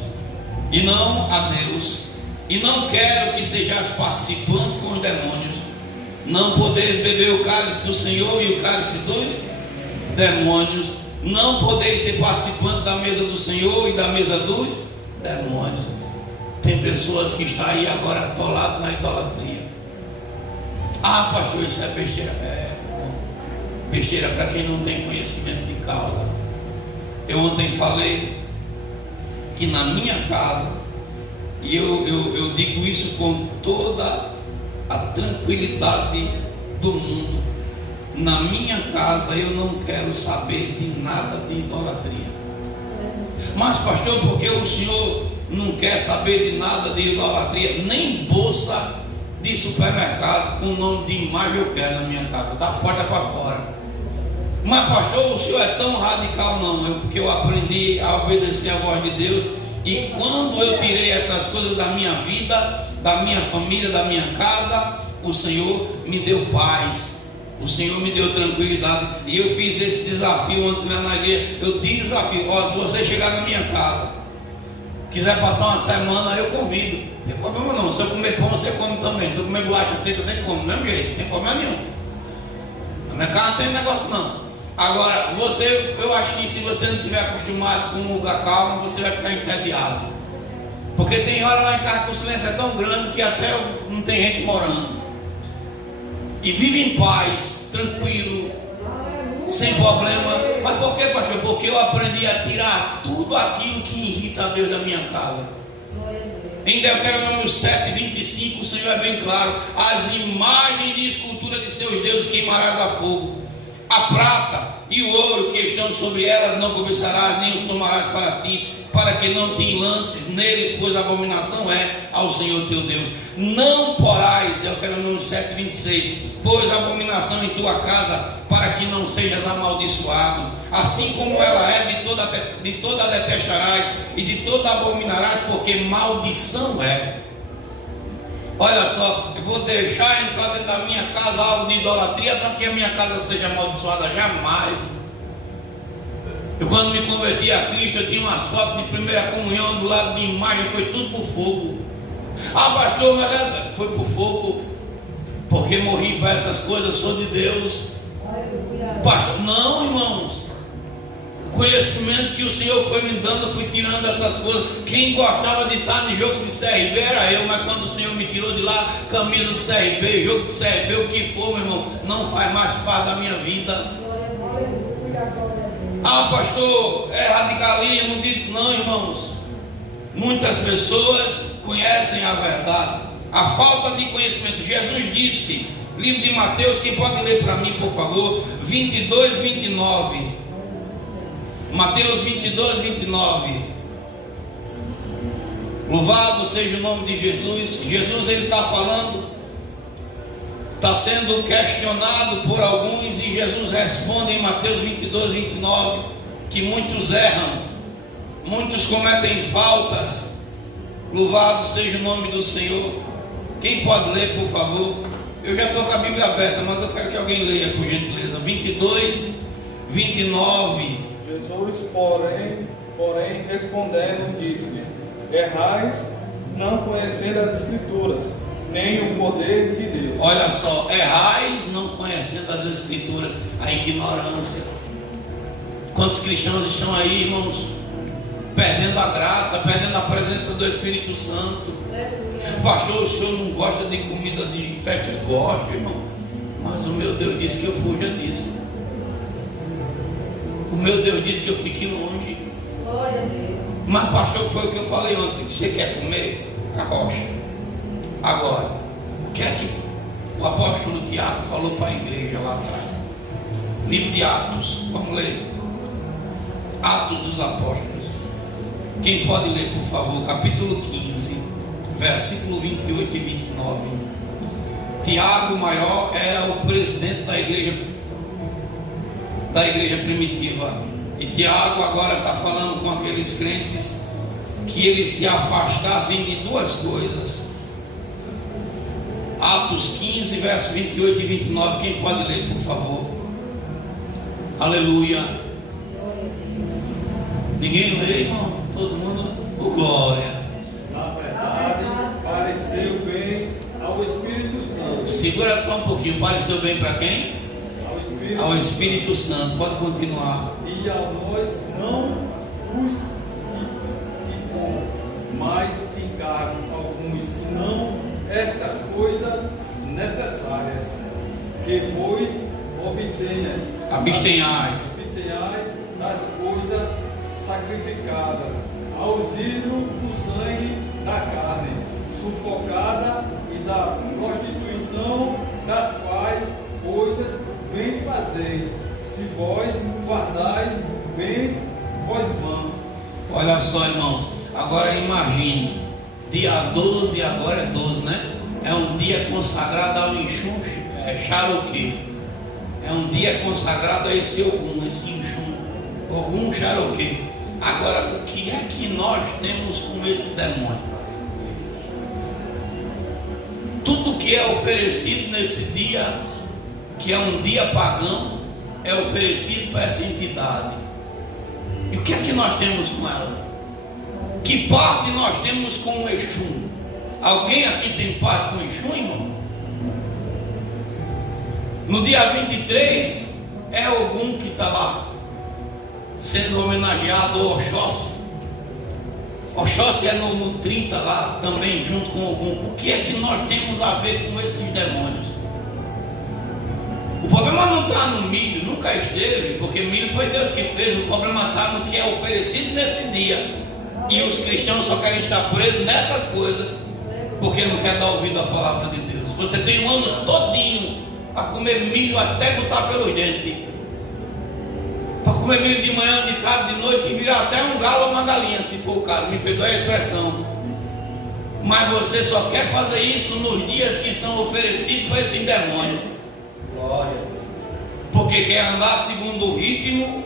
e não a Deus. E não quero que sejais participantes com os demônios. Não podeis beber o cálice do Senhor e o cálice dos demônios. Não podeis ser participantes da mesa do Senhor e da mesa dos demônios. Tem pessoas que estão aí agora atoladas na idolatria. Ah, pastor, isso é besteira. É besteira para quem não tem conhecimento de causa. Eu ontem falei que na minha casa, e eu digo isso com toda a tranquilidade do mundo, na minha casa eu não quero saber de nada de idolatria. Mas pastor, porque o senhor não quer saber de nada de idolatria? Nem bolsa de supermercado com o nome de imagem eu quero na minha casa, da porta para fora. Mas pastor, o senhor é tão radical? Não, porque eu aprendi a obedecer a voz de Deus, e quando eu tirei essas coisas da minha vida, da minha família, da minha casa, o Senhor me deu paz, o Senhor me deu tranquilidade. E eu fiz esse desafio ontem na igreja. Eu desafio, ó, se você chegar na minha casa, quiser passar uma semana, eu convido. Não tem problema não. Se eu comer pão, você come também. Se eu comer bolacha seca, você come do mesmo jeito, não tem problema nenhum. Na minha casa não tem negócio não. Agora, eu acho que se você não estiver acostumado com um lugar calmo, você vai ficar entediado. Porque tem hora lá em casa que o silêncio é tão grande que até não tem gente morando. E vive em paz, tranquilo, sem problema. Mas por que, pastor? Porque eu aprendi a tirar tudo aquilo que irrita a Deus da minha casa. Em Deuteronômio 7:25, o Senhor é bem claro: as imagens de escultura de seus deuses queimarás a fogo. A prata e o ouro que estão sobre elas não cobiçarás, nem os tomarás para ti, para que não te lances neles, pois a abominação é ao Senhor teu Deus. Não porás, Deuteronômio 7:26, pois a abominação em tua casa, para que não sejas amaldiçoado. Assim como ela é, de toda detestarás, e de toda abominarás, porque maldição é. Olha só, eu vou deixar entrar dentro da minha casa algo de idolatria para que a minha casa seja amaldiçoada? Jamais. Eu, quando me converti a Cristo, eu tinha umas fotos de primeira comunhão do lado de imagem, foi tudo por fogo. Ah, pastor, mas foi por fogo, porque morri para essas coisas, sou de Deus. Pastor, não, irmãos. Conhecimento que o Senhor foi me dando, eu fui tirando essas coisas. Quem gostava de estar no jogo de CRB era eu, mas quando o Senhor me tirou de lá, camisa do CRB, jogo de CRB, o que for, meu irmão, não faz mais parte da minha vida. Ah, pastor, é radicalismo disso? Não, irmãos. Muitas pessoas conhecem a verdade. A falta de conhecimento. Jesus disse, livro de Mateus, quem pode ler para mim, por favor? 22, 29. Mateus 22, 29. Louvado seja o nome de Jesus. Jesus, ele está falando, está sendo questionado por alguns, e Jesus responde em Mateus 22, 29, que muitos erram, muitos cometem faltas. Louvado seja o nome do Senhor. Quem pode ler, por favor? Eu já estou com a Bíblia aberta, mas eu quero que alguém leia, por gentileza. 22, 29. Jesus, porém respondendo, disse-lhes: errais, não conhecendo as Escrituras, nem o poder de Deus. Olha só, errais, não conhecendo as Escrituras, a ignorância. Quantos cristãos estão aí, irmãos, perdendo a graça, perdendo a presença do Espírito Santo? Pastor, o senhor não gosta de comida de festa? Eu gosto, irmão, mas o meu Deus disse que eu fuja disso. O meu Deus disse que eu fique longe. Mas pastor, foi o que eu falei ontem. Você quer comer? Arrocha. Agora, o que é que o apóstolo Tiago falou para a igreja lá atrás? Livro de Atos, vamos ler. Atos dos Apóstolos. Quem pode ler, por favor? Capítulo 15, versículo 28 e 29. Tiago maior era o presidente da igreja primitiva, e Tiago agora está falando com aqueles crentes que eles se afastassem de duas coisas. Atos 15, verso 28 e 29. Quem pode ler, por favor? Aleluia. Ninguém lê, irmão? Todo mundo? Oh, glória. Na verdade, pareceu bem ao Espírito Santo. Segura só um pouquinho. Pareceu bem para quem? Ao Espírito Santo. Pode continuar. E a nós não os impõe, mas encargam alguns, senão estas coisas necessárias, que vos abstenhais das coisas sacrificadas aos ídolos, do sangue da carne sufocada e da prostituição, das quais coisas bem fazeis, se vós guardais bens vós vão. Olha 12, agora é 12, né? É um dia consagrado ao Exu Charoquê. É um dia consagrado a esse Ogum, esse Exu, Ogum Charoquê. Agora, o que é que nós temos com esse demônio? Tudo que é oferecido nesse dia, que é um dia pagão, é oferecido para essa entidade. E o que é que nós temos com ela? Que parte nós temos com o Exu? Alguém aqui tem parte com o Exu, irmão? No dia 23 é Ogum que está lá sendo homenageado, o Oxóssi. Oxóssi é no 30 lá também, junto com Ogum. O que é que nós temos a ver com esses demônios? O problema não está no milho, nunca esteve, porque milho foi Deus que fez. O problema está no que é oferecido nesse dia. E os cristãos só querem estar presos nessas coisas, porque não quer dar ouvido à palavra de Deus. Você tem um ano todinho para comer milho até botar pelos dentes, para comer milho de manhã, de tarde, de noite, e virar até um galo ou uma galinha, se for o caso, me perdoe a expressão. Mas você só quer fazer isso nos dias que são oferecidos para esse demônio. Glória. Porque quer andar segundo o ritmo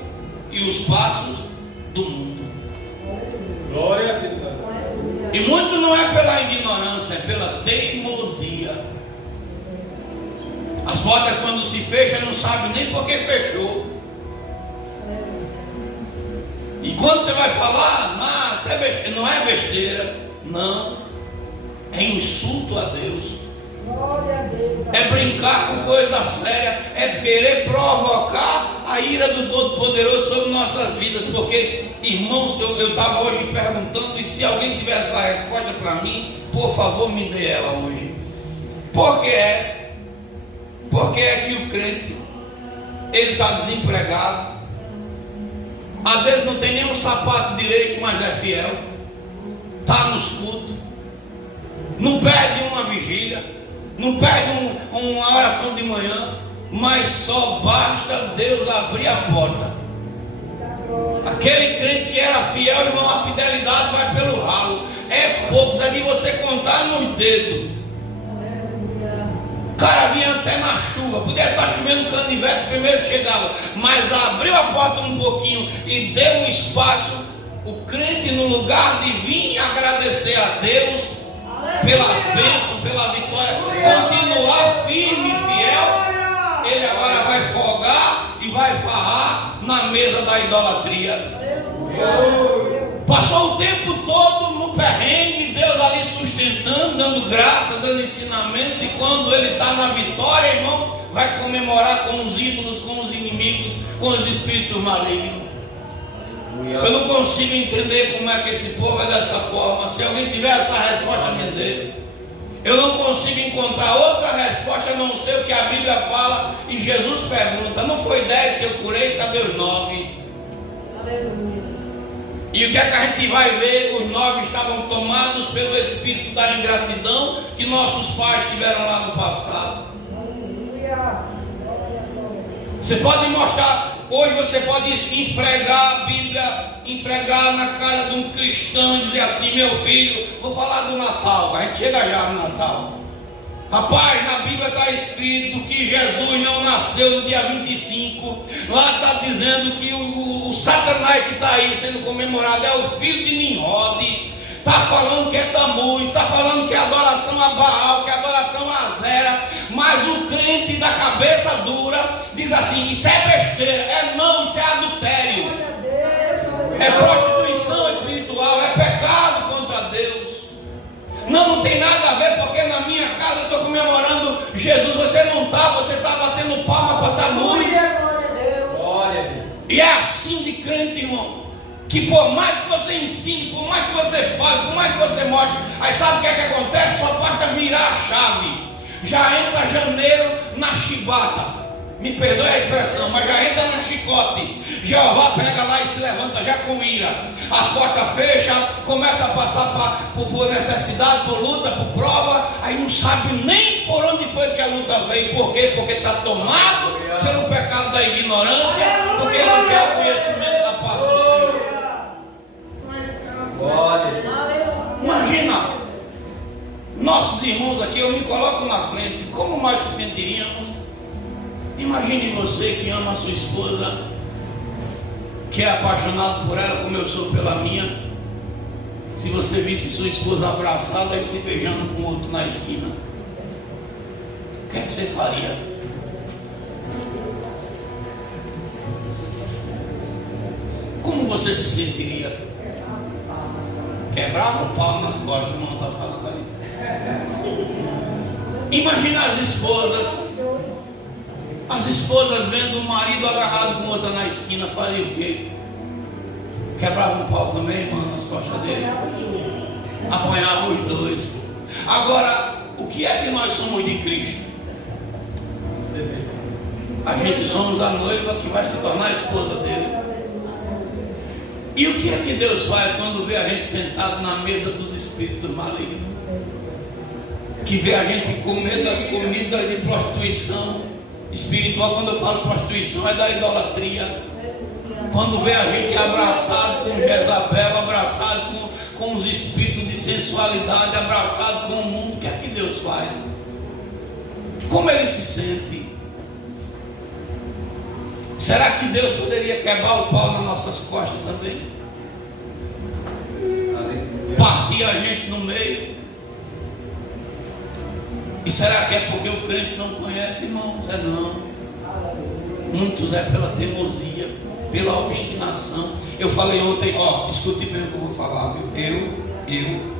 e os passos do mundo. Glória a Deus. E muito não é pela ignorância, é pela teimosia. As portas, quando se fecham, não sabe nem por que fechou. E quando você vai falar, não é besteira, não, é insulto a Deus, é brincar com coisa séria, é querer provocar a ira do Todo-Poderoso sobre nossas vidas. Porque, irmãos, eu estava hoje perguntando, e se alguém tiver essa resposta para mim, por favor, me dê ela hoje. Por que é que o crente, ele está desempregado, às vezes não tem nem um sapato direito, mas é fiel, está nos cultos, não perde uma vigília, não perde uma oração de manhã, mas só basta Deus abrir a porta. Aquele crente que era fiel, irmão, a fidelidade vai pelo ralo. É poucos, é de você contar nos dedos. O cara vinha até na chuva, podia estar chovendo canivete, primeiro que chegava, mas abriu a porta um pouquinho e deu um espaço. O crente, no lugar de vir agradecer a Deus pelas bênçãos, pela vitória, continuar firme e fiel, ele agora vai folgar e vai farrar na mesa da idolatria. Passou o tempo todo no perrengue, Deus ali sustentando, dando graça, dando ensinamento, e quando ele está na vitória, irmão, vai comemorar com os ídolos, com os inimigos, com os espíritos malignos. Eu não consigo entender como é que esse povo é dessa forma. Se alguém tiver essa resposta, me dê. Eu não consigo encontrar outra resposta a não ser o que a Bíblia fala. E Jesus pergunta: não foi 10 que eu curei, cadê os 9? Aleluia. E o que é que a gente vai ver? Os 9 estavam tomados pelo espírito da ingratidão que nossos pais tiveram lá no passado. Você pode mostrar, hoje você pode esfregar a Bíblia, esfregar na cara de um cristão e dizer assim: meu filho, vou falar do Natal, a gente chega já no Natal. Rapaz, na Bíblia está escrito que Jesus não nasceu no dia 25. Lá está dizendo que o Satanás que está aí sendo comemorado é o filho de Nimrod. Está falando que é Tamuz, está falando que é adoração a Baal, que é adoração a Azera. Mas o crente da cabeça dura diz assim: isso é besteira. Não, isso é adultério, é prostituição espiritual, é pecado contra Deus. Não tem nada a ver, porque na minha casa eu estou comemorando Jesus. Você não está, você está batendo palma para Tamuz. E é assim de crente, irmão, que por mais que você ensine, por mais que você fale, por mais que você mostre, aí sabe o que é que acontece? Só basta virar a chave. Já entra janeiro na chibata. Me perdoe a expressão, mas já entra no chicote. Jeová pega lá e se levanta já com ira. As portas fecham, começa a passar por necessidade, por luta, por prova. Aí não sabe nem por onde foi que a luta veio. Por quê? Porque está tomado pelo pecado da ignorância, porque não quer o conhecimento da paz do Senhor. Glória. Imagina, irmãos aqui, eu me coloco na frente, como nós se sentiríamos? Imagine você que ama a sua esposa, que é apaixonado por ela como eu sou pela minha. Se você visse sua esposa abraçada e se beijando com outro na esquina, o que é que você faria? Como você se sentiria? Quebrava o pau nas costas, o irmão está falando ali. Imagina as esposas vendo o marido agarrado com outra na esquina, faria o quê? Quebrava o pau também, irmão, nas costas dele. Apanhava os dois. Agora, o que é que nós somos de Cristo? A gente somos a noiva que vai se tornar a esposa dele. E o que é que Deus faz quando vê a gente sentado na mesa dos espíritos malignos? Que vê a gente comer das comidas de prostituição espiritual. Quando eu falo prostituição, é da idolatria. Quando vê a gente abraçado com Jezabel, abraçado com os espíritos de sensualidade, abraçado com o mundo, o que é que Deus faz? Como ele se sente? Será que Deus poderia quebrar o pau nas nossas costas também? Partir a gente no meio? E será que é porque o crente não conhece, irmãos? É não. Muitos é pela teimosia, pela obstinação. Eu falei ontem, escute bem o que eu vou falar, viu? Eu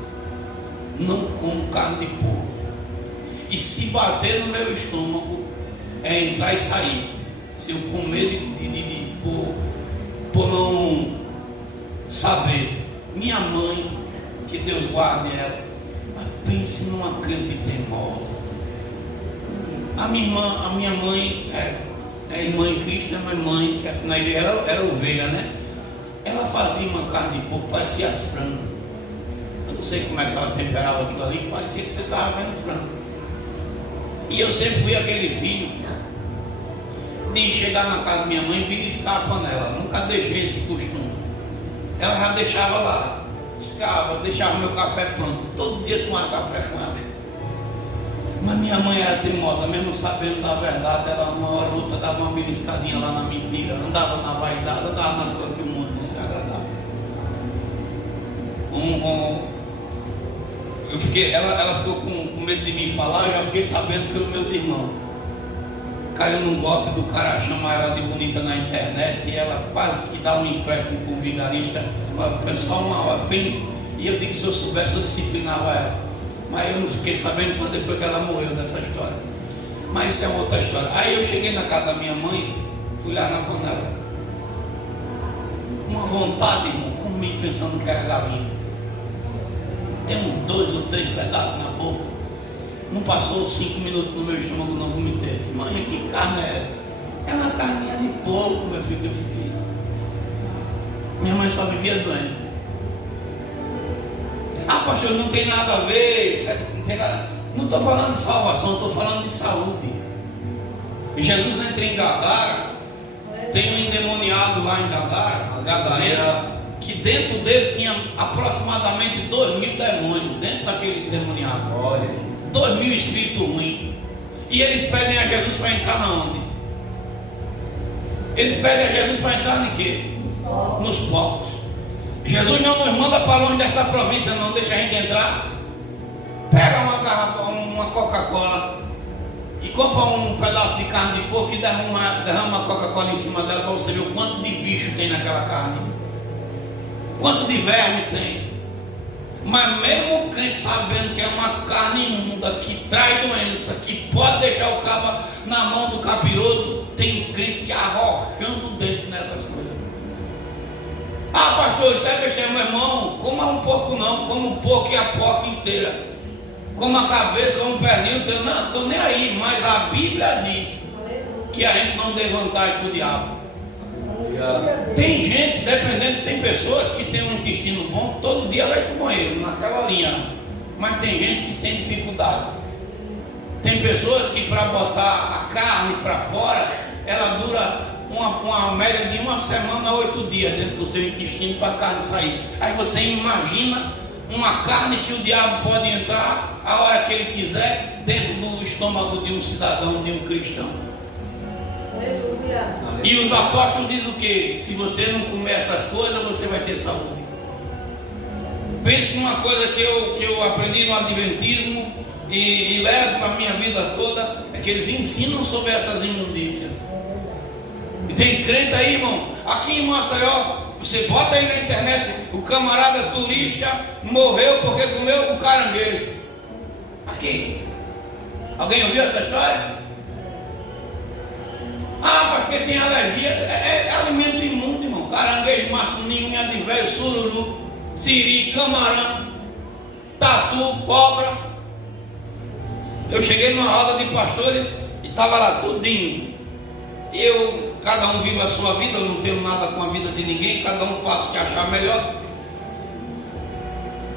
não como carne de porco. E se bater no meu estômago, é entrar e sair. Se eu comer por não saber. Minha mãe, que Deus guarde ela, mas pense numa crente teimosa. A minha mãe é irmã em Cristo, é minha mãe, que na igreja era ovelha, né? Ela fazia uma carne de porco, parecia frango. Eu não sei como é que ela temperava aquilo ali, parecia que você estava vendo frango. E eu sempre fui aquele filho de chegar na casa da minha mãe e beliscar a panela. Nunca deixei esse costume. Ela já deixava lá, descava, deixava meu café pronto. Todo dia tomava café com ela. Mas minha mãe era teimosa, mesmo sabendo da verdade, ela uma hora ou outra dava uma beliscadinha lá na mentira, andava na vaidade, andava nas coisas que o mundo não se agradava. Ela ficou com medo de me falar, eu já fiquei sabendo pelos meus irmãos. Caiu num golpe do cara, chama ela de bonita na internet, e ela quase que dá um empréstimo com um vigarista. Foi só uma hora, pense. E eu digo que se eu soubesse, eu disciplinava ela. Mas eu não fiquei sabendo só depois que ela morreu dessa história. Mas isso é uma outra história. Aí eu cheguei na casa da minha mãe, fui lá na panela, com uma vontade, irmão, comi pensando que era galinha. Tem uns 2 ou 3 pedaços na boca. Não passou 5 minutos no meu estômago, não vomitei. Disse, mãe, que carne é essa? É uma carninha de porco, meu filho, que eu fiz. Minha mãe só vivia doente. Ah, pastor, não tem nada a ver, não tem nada. Não estou falando de salvação, estou falando de saúde. Jesus entra em Gadara, tem um endemoniado lá em Gadara, Gadareno, que dentro dele tinha aproximadamente 2.000 demônios, dentro daquele endemoniado. 2.000 espíritos ruins. E eles pedem a Jesus para entrar na onde? Eles pedem a Jesus para entrar em quê? Nos porcos. Jesus não nos manda para longe dessa província, não deixa a gente entrar. Pega uma garrafa, uma Coca-Cola e compra um pedaço de carne de porco e derrama a Coca-Cola em cima dela para você ver o quanto de bicho tem naquela carne, quanto de verme tem. Mas mesmo o crente sabendo que é uma carne imunda, que traz doença, que pode deixar o cabo na mão do capiroto, tem crente arrojando dentro nessas coisas. Ah, pastor, isso é besteira, meu irmão. Coma um pouco não, como um pouco e a porca inteira. Como a cabeça, como o perninho. Não, estou nem aí, mas a Bíblia diz que a gente não dê vantagem para o diabo. Tem gente, dependendo, tem pessoas que têm um intestino bom, todo dia vai para o banheiro, naquela linha. Mas tem gente que tem dificuldade. Tem pessoas que para botar a carne para fora, ela dura uma média de 1 semana a 8 dias dentro do seu intestino para a carne sair. Aí você imagina uma carne que o diabo pode entrar a hora que ele quiser dentro do estômago de um cidadão, de um cristão. Aleluia. E os apóstolos dizem o quê? Se você não comer essas coisas, você vai ter saúde. Pense numa coisa que eu aprendi no Adventismo e levo para a minha vida toda, é que eles ensinam sobre essas imundícias. E tem crente aí, irmão, aqui em Maceió, você bota aí na internet, o camarada turista morreu porque comeu um caranguejo. Aqui. Alguém ouviu essa história? Ah, porque tem alergia. É alimento imundo, irmão. Caranguejo, maçuninho, unha de velho, sururu, siri, camarão, tatu, cobra. Eu cheguei numa roda de pastores e estava lá tudinho. E cada um vive a sua vida, eu não tenho nada com a vida de ninguém, cada um faz o que achar melhor.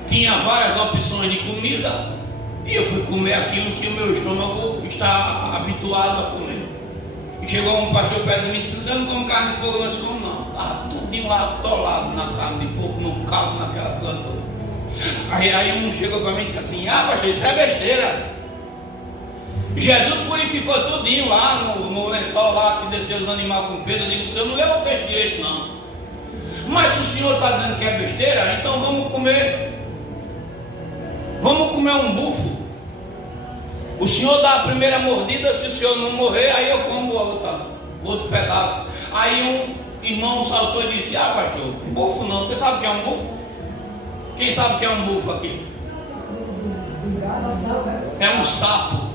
Tinha várias opções de comida e eu fui comer aquilo que o meu estômago está habituado a comer. E chegou um pastor perto de mim e disse: você não come carne de porco? Eu disse: como não? Estava tudinho lá atolado na carne de porco, no caldo, naquelas coisas todas. Aí um chegou para mim e disse assim: ah, pastor, isso é besteira. Jesus purificou tudinho lá no lençol lá que desceu os animais com Pedro. Eu digo: o senhor não leu o texto direito, não. Mas se o senhor está dizendo que é besteira, então vamos comer um bufo. O senhor dá a primeira mordida, se o senhor não morrer, aí eu como outro pedaço. Aí um irmão saltou e disse: ah, pastor, bufo não, você sabe o que é um bufo? Quem sabe o que é um bufo aqui? É um sapo.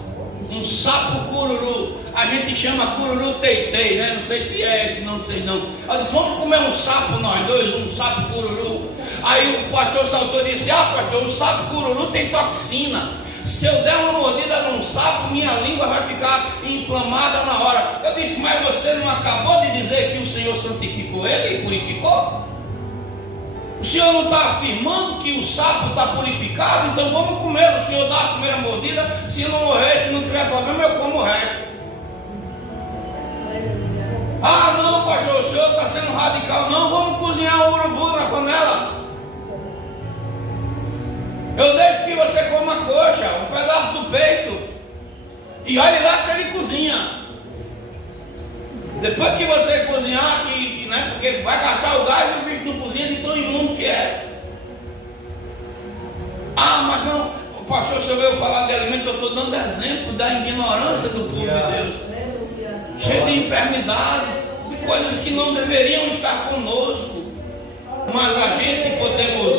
Um sapo cururu. A gente chama cururu teitei, né? Não sei se é esse nome de vocês não. Eu disse: vamos comer um sapo nós dois, um sapo cururu. Aí o pastor saltou e disse: ah, pastor, o sapo cururu tem toxina. Se eu der uma mordida num sapo, minha língua vai ficar inflamada na hora. Eu disse: mas você não acabou de dizer que o Senhor santificou ele e purificou? O Senhor não está afirmando que o sapo está purificado? Então vamos comer. O Senhor dá a primeira mordida, se não morrer, se não tiver problema, eu como o resto. Ah, não, pastor, o senhor está sendo radical. Não, vamos cozinhar o urubu na panela. Eu deixo que você coma a coxa, um pedaço do peito, e olhe lá se ele cozinha. Depois que você cozinhar, né, porque vai gastar o gás e o bicho não cozinha de tão imundo que é. Ah, mas não, o pastor, se eu veio falar de alimento, eu estou dando exemplo da ignorância do povo de Deus. Cheio de enfermidades, de coisas que não deveriam estar conosco. Mas a gente, podemos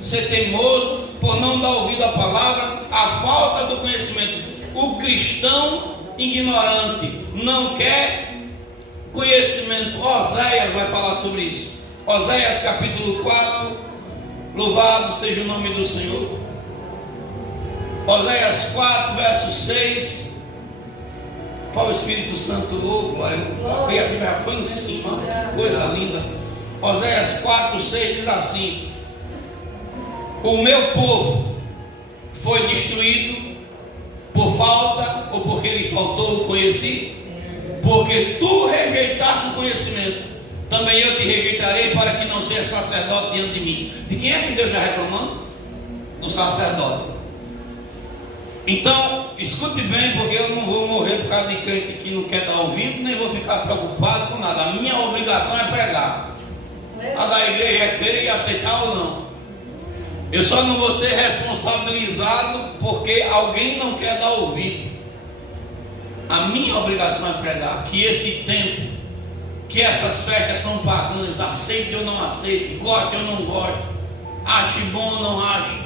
ser teimoso, por não dar ouvido à palavra, a falta do conhecimento. O cristão ignorante não quer conhecimento. Oséias vai falar sobre isso. Oséias capítulo 4. Louvado seja o nome do Senhor. Oséias 4, verso 6. Para o Espírito Santo, oh glória, a criatura já foi em cima, coisa linda. Oséias 4, 6 diz assim: o meu povo foi destruído por falta ou porque lhe faltou o conhecimento? Porque tu rejeitaste o conhecimento, também eu te rejeitarei para que não seja sacerdote diante de mim. De quem é que Deus está reclamando? Do sacerdote. Então, escute bem, porque eu não vou morrer por causa de crente que não quer dar ouvido, nem vou ficar preocupado com nada. A minha obrigação é pregar. A da igreja é crer e aceitar ou não. Eu só não vou ser responsabilizado porque alguém não quer dar ouvido. A minha obrigação é pregar que esse tempo, que essas festas são pagãs, aceite ou não aceite, goste ou não goste, ache bom ou não ache.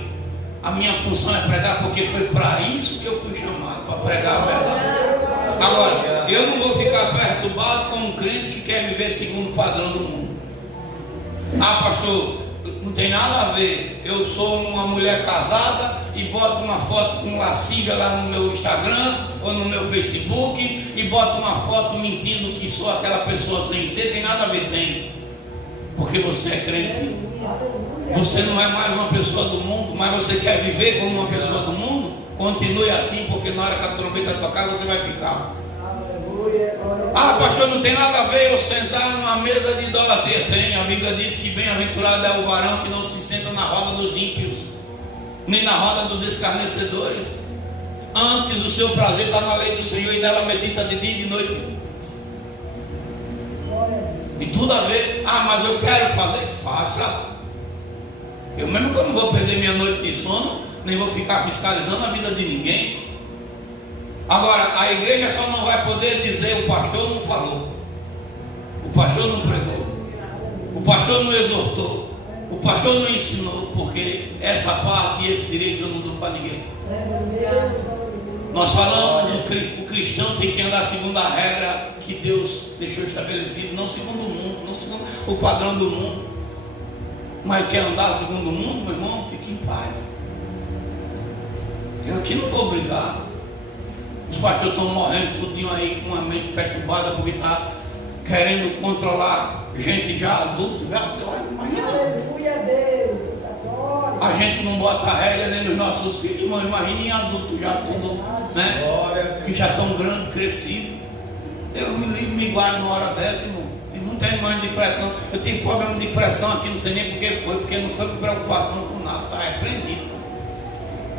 A minha função é pregar, porque foi para isso que eu fui chamado, para pregar a verdade. Agora, eu não vou ficar perturbado com um crente que quer viver segundo o padrão do mundo. Ah, pastor, não tem nada a ver. Eu sou uma mulher casada e boto uma foto com lascívia lá no meu Instagram ou no meu Facebook e boto uma foto mentindo que sou aquela pessoa sem ser. Tem nada a ver, tem. Porque você é crente. Você não é mais uma pessoa do mundo, mas você quer viver como uma pessoa do mundo? Continue assim, porque na hora que a trombeta tocar você vai ficar. Ah, pastor, não tem nada a ver eu sentar numa mesa de idolatria. Tem, a Bíblia diz que bem-aventurado é o varão que não se senta na roda dos ímpios, nem na roda dos escarnecedores. Antes o seu prazer está na lei do Senhor e nela medita de dia e de noite. E tudo a ver. Ah, mas eu quero fazer, faça. Eu mesmo que eu não vou perder minha noite de sono, nem vou ficar fiscalizando a vida de ninguém. Agora, a igreja só não vai poder dizer o pastor não falou, o pastor não pregou, o pastor não exortou, o pastor não ensinou, porque essa parte e esse direito eu não dou para ninguém. Nós falamos, o cristão tem que andar segundo a regra que Deus deixou estabelecido, não segundo o mundo, não segundo o padrão do mundo. Mas quer andar segundo o mundo, meu irmão, fique em paz. Eu aqui não vou brigar. Os pastores estão morrendo tudinho aí com a mente perturbada porque está querendo controlar gente já adulta. Imagina. A gente não bota regra nem nos nossos filhos, irmão. Imagina em adulto já tudo, né? Que já estão grandes, crescidos. Deus me livre, me guarde numa hora dessa, irmão. Tem muita irmã de depressão. Eu tive problema de depressão aqui, não sei nem porque foi, porque não foi por preocupação com nada, está repreendido.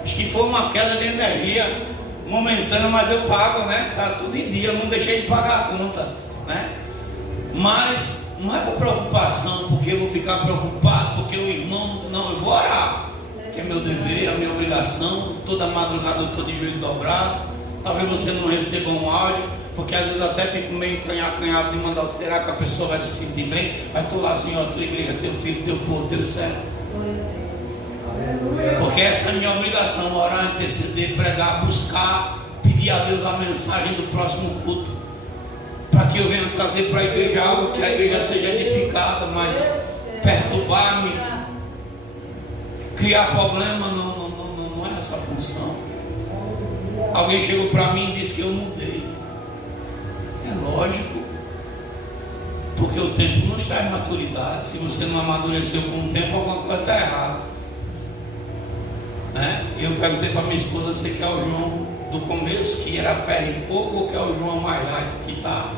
Acho que foi uma queda de energia momentânea, mas eu pago, né? Está tudo em dia, eu não deixei de pagar a conta, né? Mas não é por preocupação, porque eu vou ficar preocupado, porque o irmão, não, eu vou orar, que é meu dever, é a minha obrigação. Toda madrugada eu estou de joelho dobrado. Talvez você não receba um áudio, porque às vezes até fico meio encanhado de mandar, será que a pessoa vai se sentir bem? Aí estou lá, Senhor, tua igreja, teu filho, teu povo, teu servo. Porque essa é a minha obrigação, orar, interceder, pregar, buscar, pedir a Deus a mensagem do próximo culto, para que eu venha trazer para a igreja algo que a igreja seja edificada, mas perturbar-me, criar problema, não é essa a função. Alguém chegou para mim e disse que eu mudei. É lógico, porque o tempo nos traz maturidade. Se você não amadureceu com o tempo, alguma coisa está errada. Eu perguntei para minha esposa se quer o João do começo, que era ferro e fogo, ou quer o João mais light, que está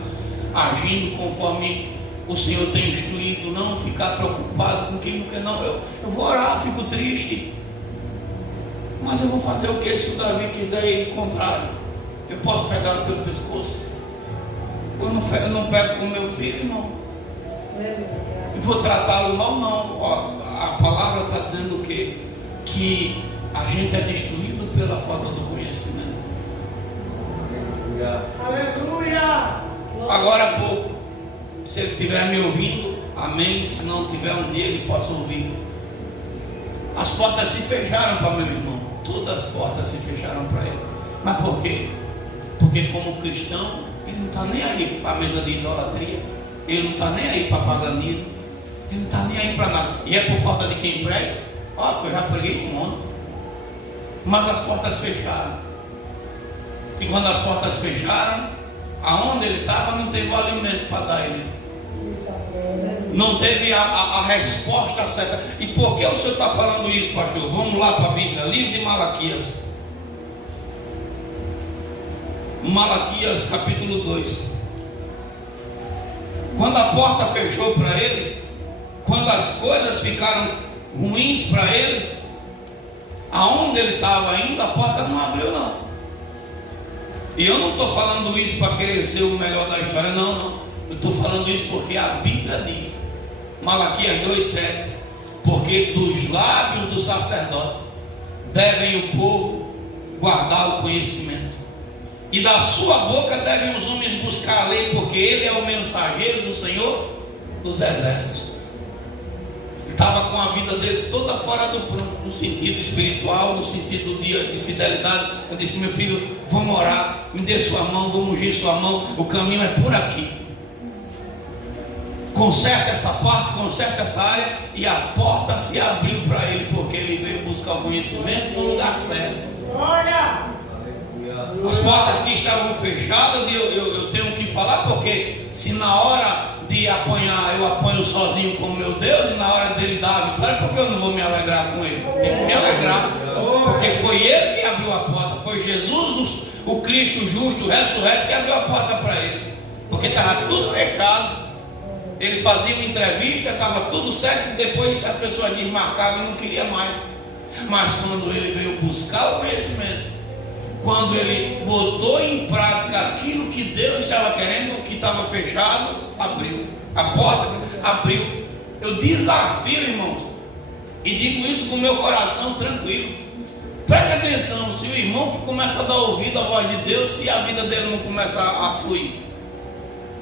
agindo conforme o Senhor tem instruído, não ficar preocupado com quem não quer. Não, eu vou orar, fico triste, mas eu vou fazer o que se o Davi quiser ir contrário? Eu posso pegá-lo pelo pescoço? Eu não pego com o meu filho, não. Eu vou tratá-lo mal, não. A palavra está dizendo o quê? Que a gente é destruído pela falta do conhecimento. Aleluia! Agora há pouco, se ele estiver me ouvindo, amém. Se não tiver, um dia ele possa ouvir. As portas se fecharam para meu irmão. Todas as portas se fecharam para ele. Mas por quê? Porque como cristão, ele não está nem aí para a mesa de idolatria. Ele não está nem aí para paganismo. Ele não está nem aí para nada. E é por falta de quem prega? Ó, eu já preguei um monte. Mas as portas fecharam. E quando as portas fecharam, aonde ele estava não teve o alimento para dar a ele. Não teve a resposta certa. E por que o senhor está falando isso, pastor? Vamos lá para a Bíblia, livro de Malaquias. Malaquias capítulo 2. Quando a porta fechou para ele, quando as coisas ficaram ruins para ele, aonde ele estava ainda, a porta não abriu, não. E eu não estou falando isso para querer ser o melhor da história, não. Eu estou falando isso porque a Bíblia diz, Malaquias 2,7, porque dos lábios do sacerdote devem o povo guardar o conhecimento, e da sua boca devem os homens buscar a lei, porque ele é o mensageiro do Senhor dos exércitos. Ele estava com a vida dele toda fora do prumo, no sentido espiritual, no sentido de fidelidade. Eu disse, meu filho, vamos orar, me dê sua mão, vamos ungir sua mão, o caminho é por aqui. Conserta essa parte, conserta essa área, e a porta se abriu para ele, porque ele veio buscar o conhecimento no lugar certo. Olha! As portas que estavam fechadas, e eu tenho que falar, porque se na hora de apanhar eu apanho sozinho com o meu Deus, e na hora dele dar a vitória, porque eu não vou me alegrar com ele? Tem que me alegrar, porque foi ele que abriu a porta, foi Jesus, o Cristo justo, o ressurreto, que abriu a porta para ele. porque estava tudo fechado. Ele fazia uma entrevista, estava tudo certo, e depois as pessoas desmarcavam e não queria mais. Mas quando ele veio buscar o conhecimento, quando ele botou em prática aquilo que Deus estava querendo, o que estava fechado, abriu. A porta abriu. Eu desafio, irmãos, e digo isso com o meu coração tranquilo. Preste atenção, se o irmão que começa a dar ouvido à voz de Deus, se a vida dele não começa a fluir.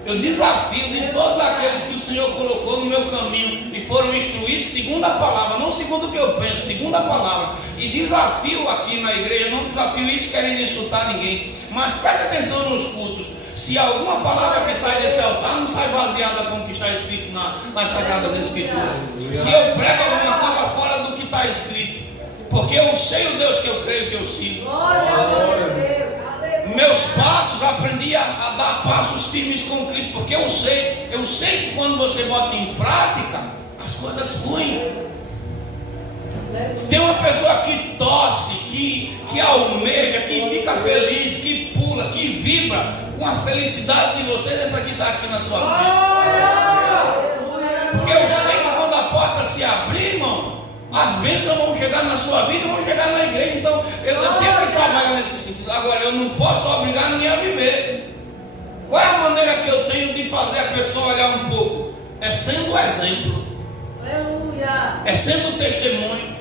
Eu desafio de todos aqueles que o Senhor colocou no meu caminho e foram instruídos segundo a palavra, não segundo o que eu penso, segundo a palavra. E desafio aqui na igreja, não desafio isso querendo insultar ninguém, mas preste atenção nos cultos. Se alguma palavra que sai desse altar não sai baseada com o que está escrito nas Sagradas Escrituras, se eu prego alguma coisa fora do que está escrito, porque eu sei o Deus que eu creio que eu sigo. Meus passos, aprendi a dar passos firmes com Cristo, porque eu sei que quando você bota em prática, as coisas fluem. Se tem uma pessoa que tosse, que almeja, que fica feliz, que pula, que vibra com a felicidade de vocês, essa que está aqui na sua frente. Porque eu sei que quando a porta se abrir, irmão, as bênçãos vão chegar na sua vida, vão chegar na igreja. Então eu tenho que trabalhar nesse sentido. Agora, eu não posso obrigar ninguém a viver. Qual é a maneira que eu tenho de fazer a pessoa olhar um pouco? É sendo exemplo. Aleluia. É sendo testemunho.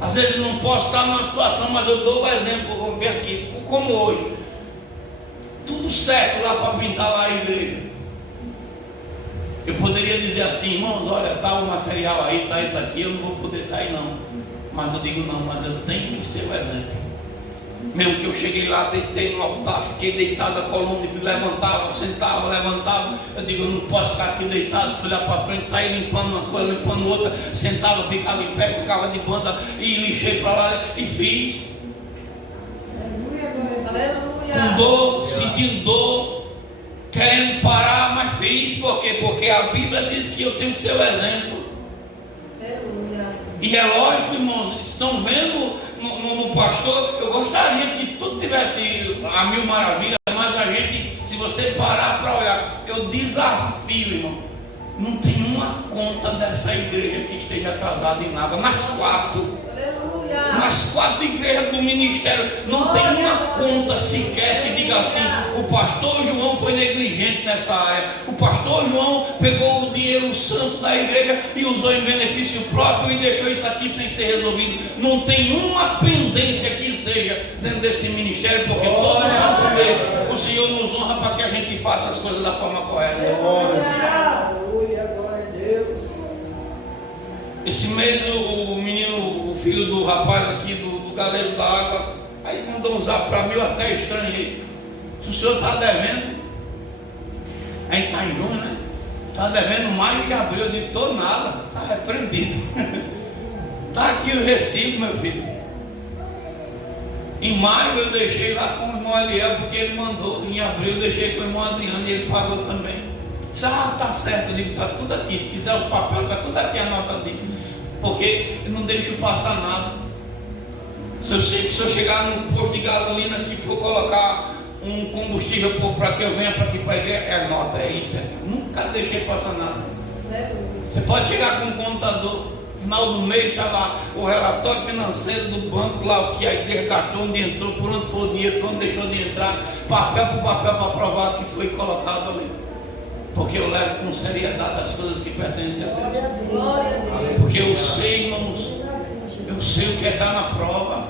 Às vezes não posso estar numa situação, mas eu dou o exemplo. Vamos ver aqui, como hoje. Tudo certo lá para pintar lá a igreja. Eu poderia dizer assim, irmãos, olha, está o material aí, está isso aqui, eu não vou poder estar aí não. Mas eu digo, não, mas eu tenho que ser o exemplo. Mesmo que eu cheguei lá, deitei no altar, fiquei deitado, a coluna levantava, sentava, levantava. Eu digo, eu não posso ficar aqui deitado, fui lá para frente, saí limpando uma coisa, limpando outra, sentava, ficava em pé, ficava de banda e lixei para lá e fiz. Com dor, sentindo dor, querendo parar, mas fiz. Por quê? Porque a Bíblia diz que eu tenho que ser o exemplo. E é lógico, irmãos, estão vendo no pastor, eu gostaria que tudo tivesse a mil maravilhas, mas a gente, se você parar para olhar, eu desafio, irmão, não tem uma conta dessa igreja que esteja atrasada em nada, nas quatro igrejas do ministério, não tem uma conta sequer que diga assim, o pastor João foi negligente nessa área, o pastor João pegou o dinheiro santo da igreja e usou em benefício próprio e deixou isso aqui sem ser resolvido. Não tem uma pendência que seja dentro desse ministério, porque todo santo mês o Senhor nos honra para que a gente faça as coisas da forma correta. Esse mês o menino, o filho do rapaz aqui do galeiro da água, aí mandou um zap para mim, eu até estranhei. Se o senhor está devendo, aí está em junho, né? Está devendo maio e abril, eu digo, estou nada, está repreendido. Está aqui o recibo, meu filho. Em maio eu deixei lá com o irmão Eliel, porque ele mandou. Em abril eu deixei com o irmão Adriano e ele pagou também. Disse, está certo, eu digo, está tudo aqui. Se quiser os papéis, está tudo aqui a nota dele. Porque eu não deixo passar nada. Se eu chegar num posto de gasolina que for colocar um combustível para que eu venha para aqui para a igreja, é nota, é isso. Nunca deixei passar nada. Você pode chegar com um computador, no final do mês está lá o relatório financeiro do banco, lá o que a igreja gastou, onde entrou, por onde foi o dinheiro, por onde deixou de entrar, papel por papel para provar que foi colocado ali. Porque eu levo com seriedade as coisas que pertencem a Deus. Porque eu sei, irmãos, eu sei o que é estar na prova.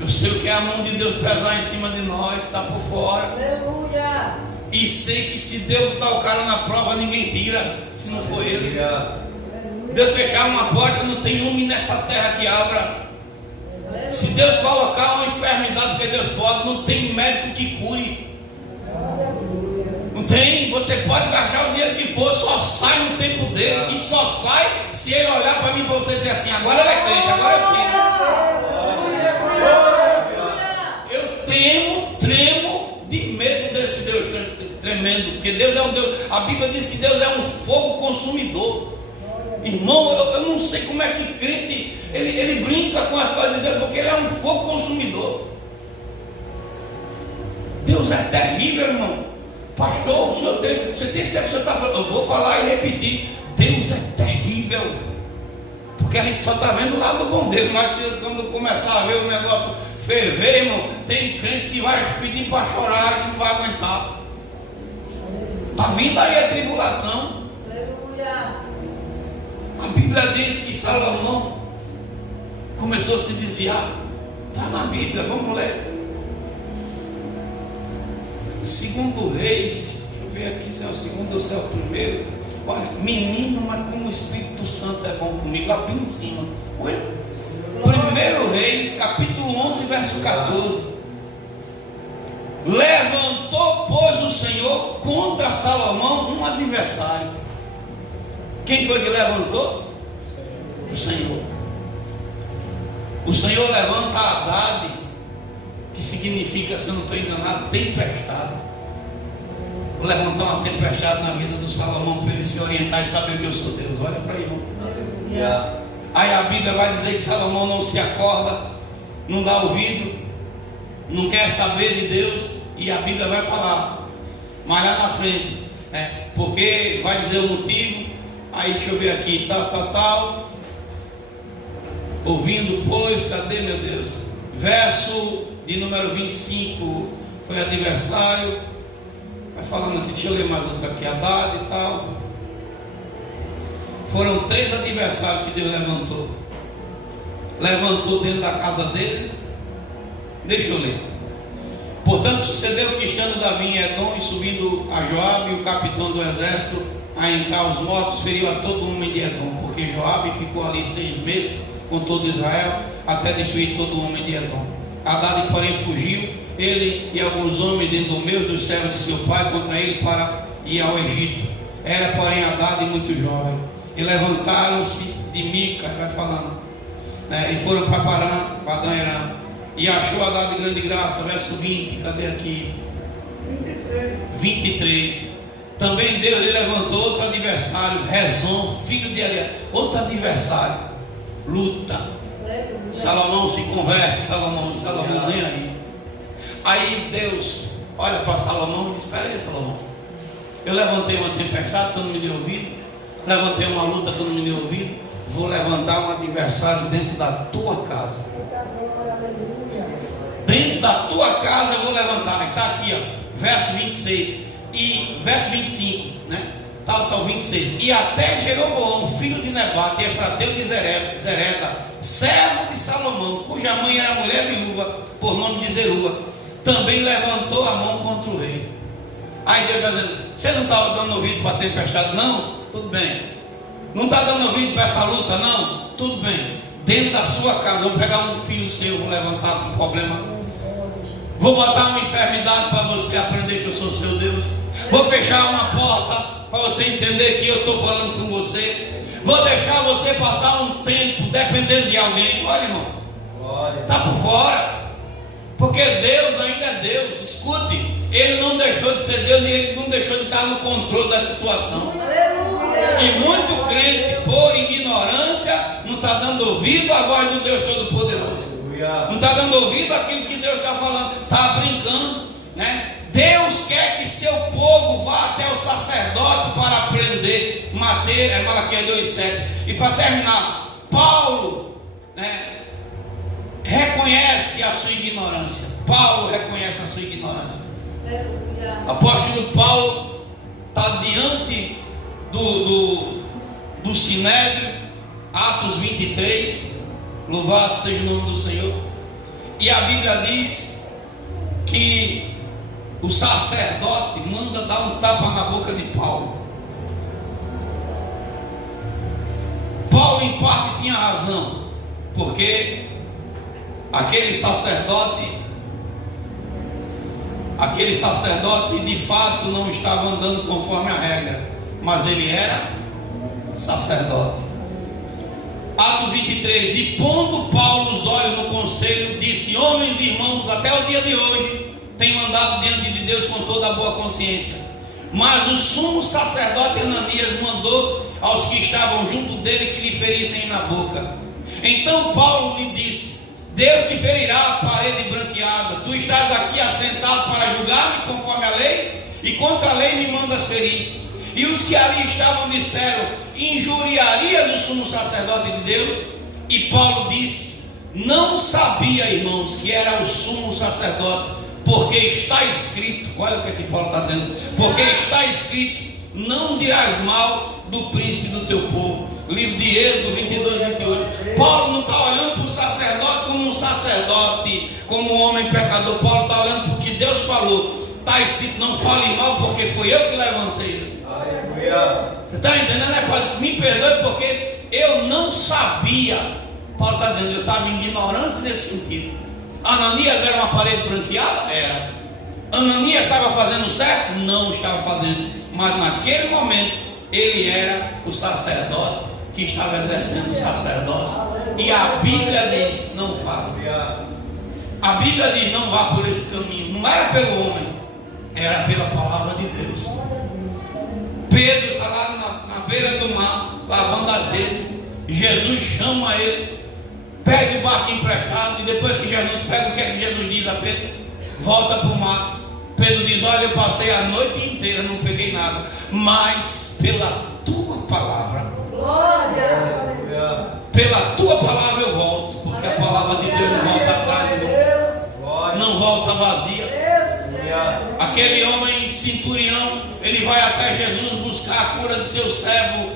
Eu sei o que é a mão de Deus pesar em cima de nós, está por fora. Aleluia. E sei que se Deus botar o cara na prova, ninguém tira, se não for ele. Deus fechar uma porta, não tem homem nessa terra que abra. Se Deus colocar uma enfermidade, porque Deus pode, não tem médico que cure. Não tem, você pode gastar o dinheiro que for, só sai no tempo dele. E só sai se ele olhar para mim e para você dizer assim, agora ele é crente, agora é crente. Eu tremo de medo desse Deus tremendo, porque Deus é um Deus, a Bíblia diz que Deus é um fogo consumidor. Irmão, eu não sei como é que crente, ele brinca com as coisas de Deus, porque ele é um fogo consumidor. Deus é terrível, irmão. Pastor, você tem certeza que o senhor está falando? Eu vou falar e repetir. Deus é terrível. Porque a gente só está vendo o lado bom dele. Mas quando começar a ver o negócio ferver, irmão, tem crente que vai pedir para chorar e não vai aguentar. Está vindo aí a tribulação. Aleluia. A Bíblia diz que Salomão começou a se desviar. Está na Bíblia, vamos ler. Segundo Reis, deixa eu ver aqui se é o segundo ou se é o primeiro. Olha, menino, mas como o Espírito Santo é bom comigo, lá bem em cima. Ué? Primeiro Reis, capítulo 11, verso 14. Levantou, pois, o Senhor contra Salomão um adversário. Quem foi que levantou? O Senhor. O Senhor levanta Haddad, que significa, se eu não estou enganado, tempestade. Vou levantar uma tempestade na vida do Salomão para ele se orientar e saber que eu sou Deus. Olha para aí, irmão. Aí a Bíblia vai dizer que Salomão não se acorda, não dá ouvido, não quer saber de Deus, e a Bíblia vai falar, mas lá na frente, porque vai dizer o motivo. Aí deixa eu ver aqui, tal, ouvindo, pois, cadê, meu Deus? Verso de número 25, foi adversário. Vai falando aqui, deixa eu ler mais outra aqui, Haddad e tal. Foram 3 adversários que Deus levantou. Levantou dentro da casa dele. Deixa eu ler. Portanto, sucedeu que estando Davi em Edom e subindo a Joabe, o capitão do exército, a encar os mortos, feriu a todo homem de Edom, porque Joabe ficou ali 6 meses com todo Israel, até destruir todo homem de Edom. Haddad, porém, fugiu, ele e alguns homens idomeus dos servos de seu pai contra ele para ir ao Egito. Era, porém, Haddad muito jovem. E levantaram-se de Mica, vai falando, e foram para Padã-Aram. E achou Haddad de grande graça, verso 20, cadê aqui? 23. Também Deus lhe levantou outro adversário, Rezon, filho de Elias. Outro adversário, luta. Salomão se converte, Salomão nem aí. Aí Deus olha para Salomão e diz: espera aí, Salomão, eu levantei uma tempestade, tu não me deu ouvido. Levantei uma luta, tu não me deu ouvido. Vou levantar um adversário dentro da tua casa. Dentro da tua casa eu vou levantar. Está aqui, ó, verso 26 e verso 25, tal 26. E até Jeroboão, filho de Nebate, Efrateu de Zereda, servo de Salomão, cuja mãe era mulher viúva, por nome de Zerua, também levantou a mão contra o rei. Aí Deus vai dizendo: você não estava dando ouvido para a tempestade? Não? Tudo bem. Não está dando ouvido para essa luta? Não? Tudo bem. Dentro da sua casa, vou pegar um filho seu, vou levantar com um problema. Vou botar uma enfermidade para você aprender que eu sou seu Deus. Vou fechar uma porta para você entender que eu estou falando com você. Vou deixar você passar um tempo dependendo de alguém. Olha, irmão, está por fora. Porque Deus ainda é Deus. Escute, Ele não deixou de ser Deus e Ele não deixou de estar no controle da situação. E muito crente, por ignorância, não está dando ouvido à voz do Deus Todo-Poderoso. Não está dando ouvido àquilo que Deus está falando. Está brincando, Deus quer que seu povo vá até o sacerdote para aprender. Malaquias 2,7. E para terminar, Paulo reconhece a sua ignorância. Paulo reconhece a sua ignorância. Apóstolo Paulo está diante do Sinédrio, Atos 23, louvado seja o nome do Senhor. E a Bíblia diz que o sacerdote manda dar um tapa na boca de Paulo. Paulo em parte tinha razão, porque aquele sacerdote de fato não estava andando conforme a regra, mas ele era sacerdote. Atos 23. E pondo Paulo os olhos no conselho, disse: homens e irmãos, até o dia de hoje tenho andado diante de Deus com toda a boa consciência. Mas o sumo sacerdote Ananias mandou aos que estavam junto dele que lhe ferissem na boca. Então Paulo lhe disse: Deus te ferirá a parede branqueada. Tu estás aqui assentado para julgar-me conforme a lei? E contra a lei me mandas ferir. E os que ali estavam disseram: injuriarias o sumo sacerdote de Deus? E Paulo disse: não sabia, irmãos, que era o sumo sacerdote, porque está escrito, olha o que aqui Paulo está dizendo, porque está escrito: não dirás mal do príncipe do teu povo. Livro de Êxodo 22, 28. Paulo não está olhando para o sacerdote como um sacerdote, como um homem pecador. Paulo está olhando para o que Deus falou. Está escrito: não fale mal, porque foi eu que levantei ele. Você está entendendo, né, Paulo? Me perdoe porque eu não sabia. Paulo está dizendo: eu estava ignorante nesse sentido. Ananias era uma parede branqueada? Era. Ananias estava fazendo certo? Não estava fazendo. Mas naquele momento ele era o sacerdote que estava exercendo o sacerdócio. E a Bíblia diz: não faça. A Bíblia diz: não vá por esse caminho. Não era pelo homem, era pela palavra de Deus. Pedro está lá na beira do mar, lavando as redes. Jesus chama ele, pega o barco emprestado. E depois que Jesus pega, o que é que Jesus diz a Pedro? Volta para o mar. Pedro diz: olha, eu passei a noite inteira, não peguei nada, mas pela tua palavra, pela tua palavra eu volto, porque a palavra de Deus não volta atrás, não volta vazia. Aquele homem centurião, ele vai até Jesus buscar a cura de seu servo.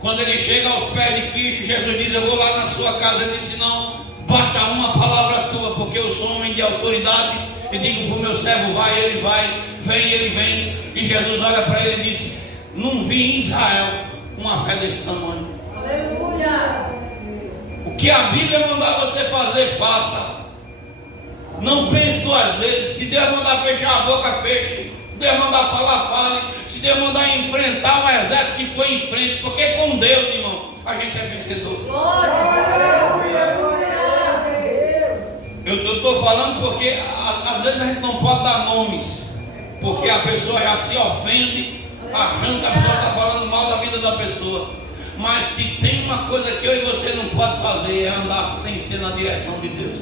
Quando ele chega aos pés de Cristo, Jesus diz: eu vou lá na sua casa. Ele disse: não, basta uma palavra tua, porque eu sou homem de autoridade e digo para o meu servo: vai, ele vai, vem, ele vem. E Jesus olha para ele e diz: não vi em Israel uma fé desse tamanho. Aleluia. O que a Bíblia mandar você fazer, faça. Não pense duas vezes. Se Deus mandar fechar a boca, feche. Se Deus mandar falar, fale. Se Deus mandar enfrentar um exército, que foi em frente. Porque com Deus, irmão, a gente é vencedor. Eu estou falando porque às vezes a gente não pode dar nomes, porque a pessoa já se ofende, achando que a pessoa está falando mal da vida da pessoa. Mas se tem uma coisa que eu e você não pode fazer, é andar sem ser na direção de Deus.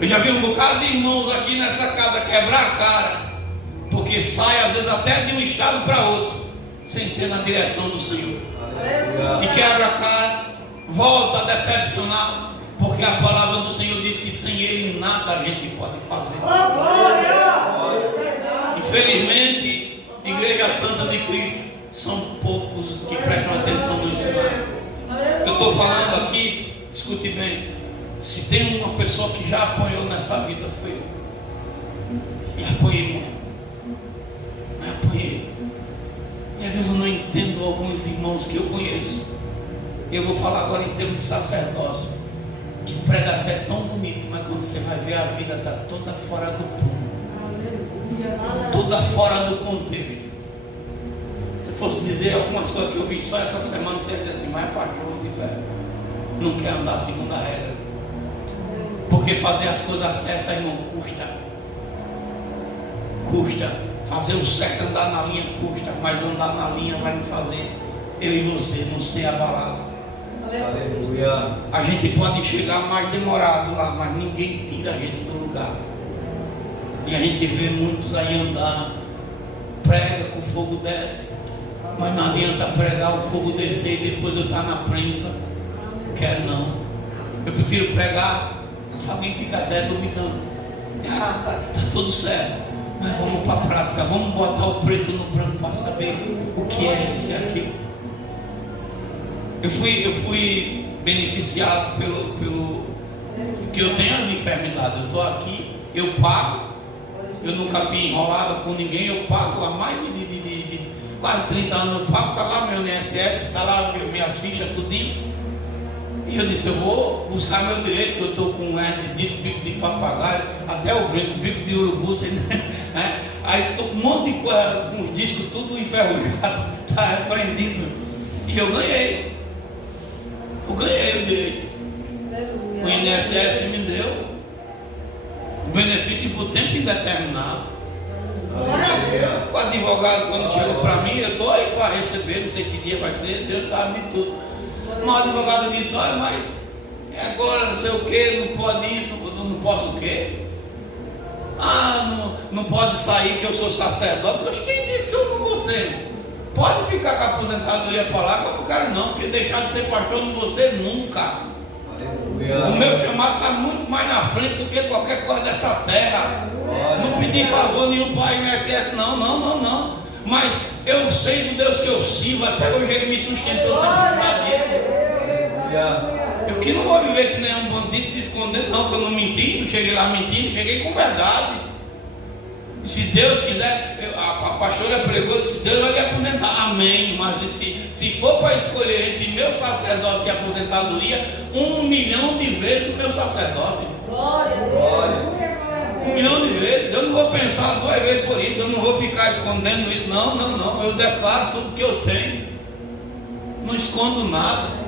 Eu já vi um bocado de irmãos aqui nessa casa quebrar a cara, porque sai às vezes até de um estado para outro, sem ser na direção do Senhor. E quebra a cara, volta decepcionado, porque a palavra do Senhor diz que sem Ele nada a gente pode fazer. Infelizmente, Igreja Santa de Cristo, são poucos que prestam atenção nos sinais. Eu estou falando aqui, escute bem, se tem uma pessoa que já apanhou nessa vida, foi eu. E apanhei muito. Apanhei. E às vezes eu não entendo alguns irmãos que eu conheço. Eu vou falar agora em termos de sacerdócio, que prega até tão bonito, mas quando você vai ver, a vida está toda fora do prumo, toda fora do contexto. Se fosse dizer algumas coisas que eu vi só essa semana, você ia dizer assim: mas pastor, não quer andar segundo a regra. Porque fazer as coisas certas, irmão, custa. Fazer o certo, andar na linha, custa. Mas andar na linha vai me fazer, eu e você, não ser abalado. Aleluia. A gente pode chegar mais demorado lá, mas ninguém tira a gente do lugar. E a gente vê muitos aí andar, prega que o fogo desce, mas não adianta pregar, o fogo descer e depois eu estar na prensa. Quero não. Eu prefiro pregar. Alguém fica até duvidando: está tudo certo, mas vamos para a prática, vamos botar o preto no branco para saber o que é isso e aquilo. Eu fui beneficiado pelo que eu tenho as enfermidades. Eu estou aqui, eu pago, eu nunca fui enrolado com ninguém, eu pago há mais de quase 30 anos, eu pago, está lá meu INSS, está lá minhas fichas, tudinho. E eu disse: eu vou buscar meu direito, que eu estou com disco, bico de papagaio, até o bico de urubu, né? Aí estou com um monte de coisa, com os discos tudo enferrujado, está repreendido. E eu ganhei o direito. O INSS me deu o benefício por tempo indeterminado. Mas o advogado, quando chegou para mim, eu estou aí para receber, não sei que dia vai ser, Deus sabe de tudo. Mas o advogado disse: olha, mas agora não sei o que, não pode isso, não posso o quê? não pode sair que eu sou sacerdote. Mas quem disse que eu não vou ser? Pode ficar com a aposentadoria para lá, que eu não quero não, porque deixar de ser pastor eu não vou ser nunca. O meu chamado está muito mais na frente do que qualquer coisa dessa terra. Não pedi favor nenhum para a INSS, não. Mas eu sei do Deus que eu sirvo, até hoje Ele me sustentou sem precisar disso. Eu que não vou viver que nem um bandido se esconder, não, que eu não menti, não cheguei lá mentindo, cheguei com verdade. E se Deus quiser, a pastora pregou, se Deus vai lhe aposentar, amém. Mas se for para escolher entre meu sacerdócio e aposentadoria, 1 milhão de vezes o meu sacerdócio. Glória. 1 milhão de vezes. Eu não vou pensar 2 vezes por isso, eu não vou ficar escondendo isso, não. Eu declaro tudo que eu tenho, não escondo nada.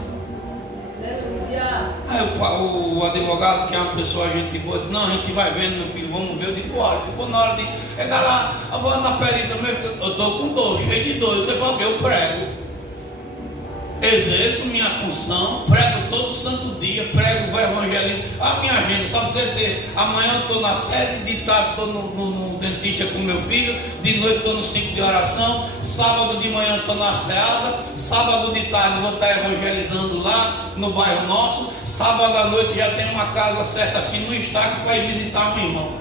Aí o advogado, que é uma pessoa gente boa, diz: não, a gente vai vendo, meu filho, vamos ver. Eu digo: olha, se for na hora de pegar lá, eu vou na perícia, eu estou com dor, cheio de dor. Você fala: eu prego, exerço minha função, prego todo santo dia, prego o evangelismo. A minha agenda, só para você ter: amanhã eu estou na sede, de tarde estou no dentista com meu filho, de noite estou no ciclo de oração, sábado de manhã estou na Ceasa, sábado de tarde vou estar evangelizando lá no bairro nosso, sábado à noite já tem uma casa certa aqui no Estaco para ir visitar meu irmão.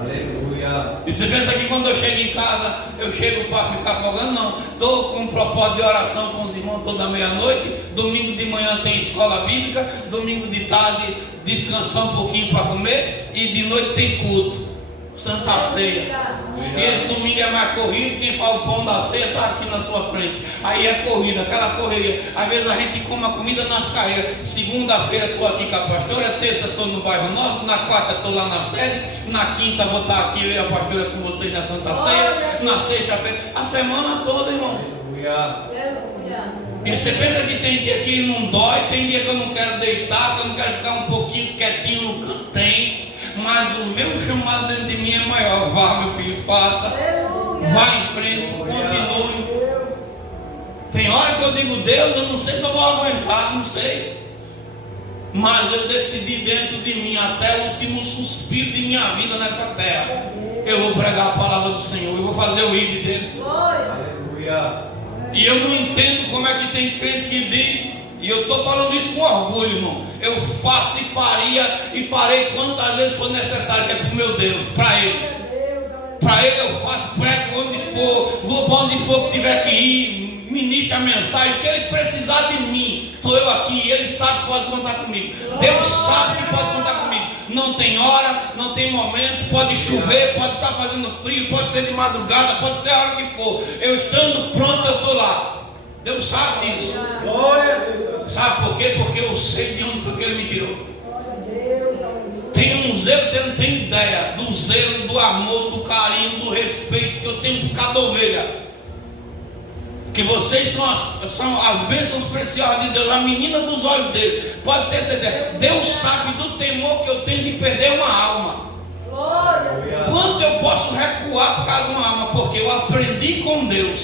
Aleluia. E você pensa que quando eu chego em casa, eu chego para ficar folgando? Não, estou com um propósito de oração com os irmãos toda meia-noite. Domingo de manhã tem escola bíblica, domingo de tarde descansar um pouquinho para comer, e de noite tem culto, Santa Ceia. E esse domingo é mais corrido, quem faz o pão da ceia está aqui na sua frente. Aí é corrida, aquela correria. Às vezes a gente come a comida nas carreiras. Segunda-feira estou aqui com a pastora, terça estou no bairro nosso, na quarta estou lá na sede, na quinta vou estar aqui eu e a pastora com vocês na Santa Ceia, na sexta-feira, a semana toda, irmão. E você pensa que tem dia que não dói, tem dia que eu não quero deitar, que eu não quero ficar um pouquinho quietinho no canto? Tem. Mas o meu chamado dentro de mim é maior. Vá, meu filho, faça. Vá em frente, continue. Tem hora que eu digo: Deus, eu não sei se eu vou aguentar, não sei. Mas eu decidi dentro de mim, até o último suspiro de minha vida nessa terra, eu vou pregar a palavra do Senhor, eu vou fazer o IB dele. Aleluia. E eu não entendo como é que tem crente que diz, e eu estou falando isso com orgulho, irmão: eu faço e faria e farei quantas vezes for necessário, que é para o meu Deus, para Ele. Para Ele eu faço, prego onde for, vou para onde for que tiver que ir, ministro a mensagem, o que Ele precisar de mim, estou eu aqui, e Ele sabe que pode contar comigo. Deus sabe que pode contar comigo. Não tem hora, não tem momento, pode chover, pode estar fazendo frio, pode ser de madrugada, pode ser a hora que for. Eu estando pronto, eu estou lá. Deus sabe disso. Sabe por quê? Porque eu sei de onde foi que Ele me tirou. Tem um zelo, você não tem ideia do zelo, do amor, do carinho, do respeito que eu tenho por cada ovelha. Que vocês são as bênçãos preciosas de Deus, a menina dos olhos dele. Pode ter certeza. Deus sabe do temor que eu tenho de perder uma alma. Quanto eu posso recuar por causa de uma alma? Porque eu aprendi com Deus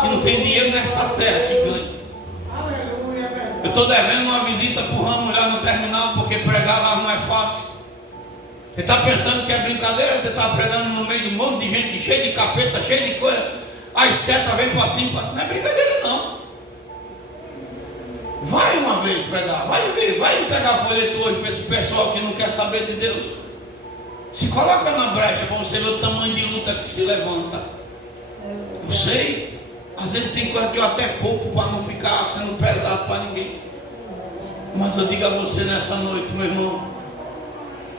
que não tem dinheiro nessa terra que ganha. Eu estou devendo uma visita para o ramo lá no terminal, porque pregar lá não é fácil. Você está pensando que é brincadeira? Você está pregando no meio de um monte de gente cheia de capeta, cheia de coisa. As setas vêm para cima. Não é brincadeira, não. Vai uma vez pregar, vai ver, vai entregar folheto hoje para esse pessoal que não quer saber de Deus. Se coloca na brecha para você ver o tamanho de luta que se levanta. Eu sei. Às vezes tem coisa que eu até poupo para não ficar sendo pesado para ninguém. Mas eu digo a você nessa noite, meu irmão: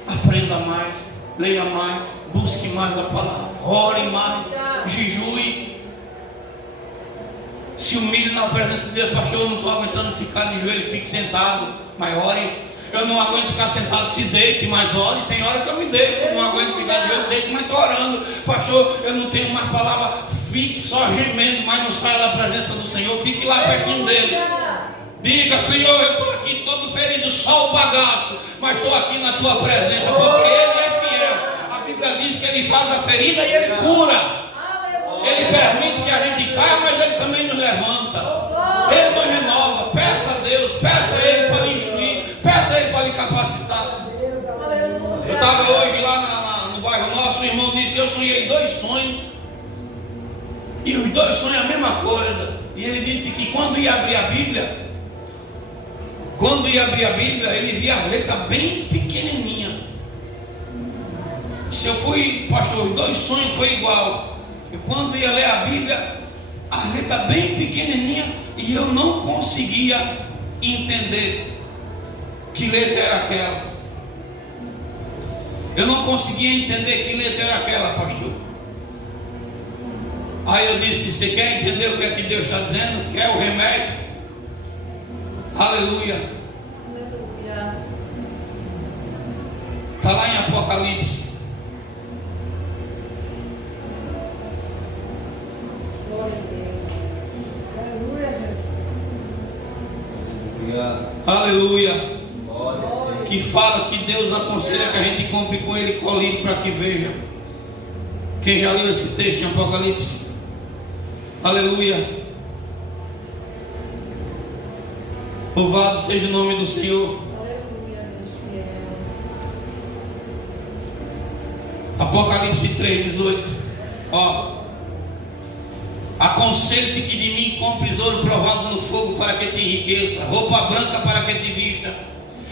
aprenda mais, leia mais, busque mais a palavra, ore mais, jejue, se humilhe na presença de Deus. Pastor, eu não estou aguentando ficar de joelho, fique sentado, mas ore. Eu não aguento ficar sentado, se deite, mas ore. Tem hora que eu me deito, eu não aguento ficar de joelho, deito, mas estou orando. Pastor, eu não tenho mais palavra. Fique só gemendo, mas não saia da presença do Senhor. Fique lá pertinho dele. Diga: Senhor, eu estou aqui todo ferido, só o bagaço, mas estou aqui na tua presença, porque Ele é fiel. A Bíblia diz que Ele faz a ferida e Ele cura. Ele permite que a gente caia, mas Ele também nos levanta. Ele nos renova. Peça a Deus, peça a Ele para lhe instruir, peça a Ele para lhe capacitar. Eu estava hoje sonhei 2 sonhos, e os 2 sonhos a mesma coisa. E ele disse que quando ia abrir a Bíblia, ele via a letra bem pequenininha. Se eu fui, pastor, os 2 sonhos foi igual. E quando ia ler a Bíblia, a letra bem pequenininha, e eu não conseguia entender que letra era aquela. Eu não conseguia entender que letra era aquela, pastor. Aí eu disse: você quer entender o que é que Deus está dizendo? Quer o remédio? Aleluia. Está lá em Apocalipse. Aleluia. Que fala que Deus aconselha que a gente compre com ele colírio para que veja. Quem já leu esse texto em Apocalipse? Aleluia. Louvado seja o nome do Senhor. Apocalipse 3:18. Ó: aconselho-te que de mim compres ouro provado no fogo para que te enriqueça, roupa branca para que te vista,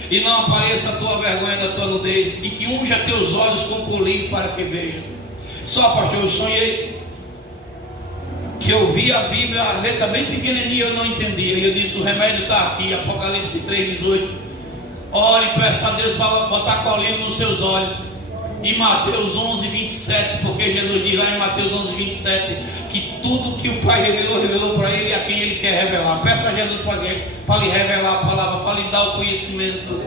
e não apareça a tua vergonha da tua nudez, e que unja teus olhos com colírio para que vejas. Só, pastor, eu sonhei que eu vi a Bíblia, a letra bem pequenininha, eu não entendia. E eu disse: o remédio está aqui, Apocalipse 3:18. Ore e peça a Deus para botar colírio nos seus olhos. E Mateus 11:27, porque Jesus diz lá em Mateus 11:27 que tudo que o Pai revelou para ele, a quem ele quer revelar. Peça a Jesus para lhe revelar a palavra, para lhe dar o conhecimento.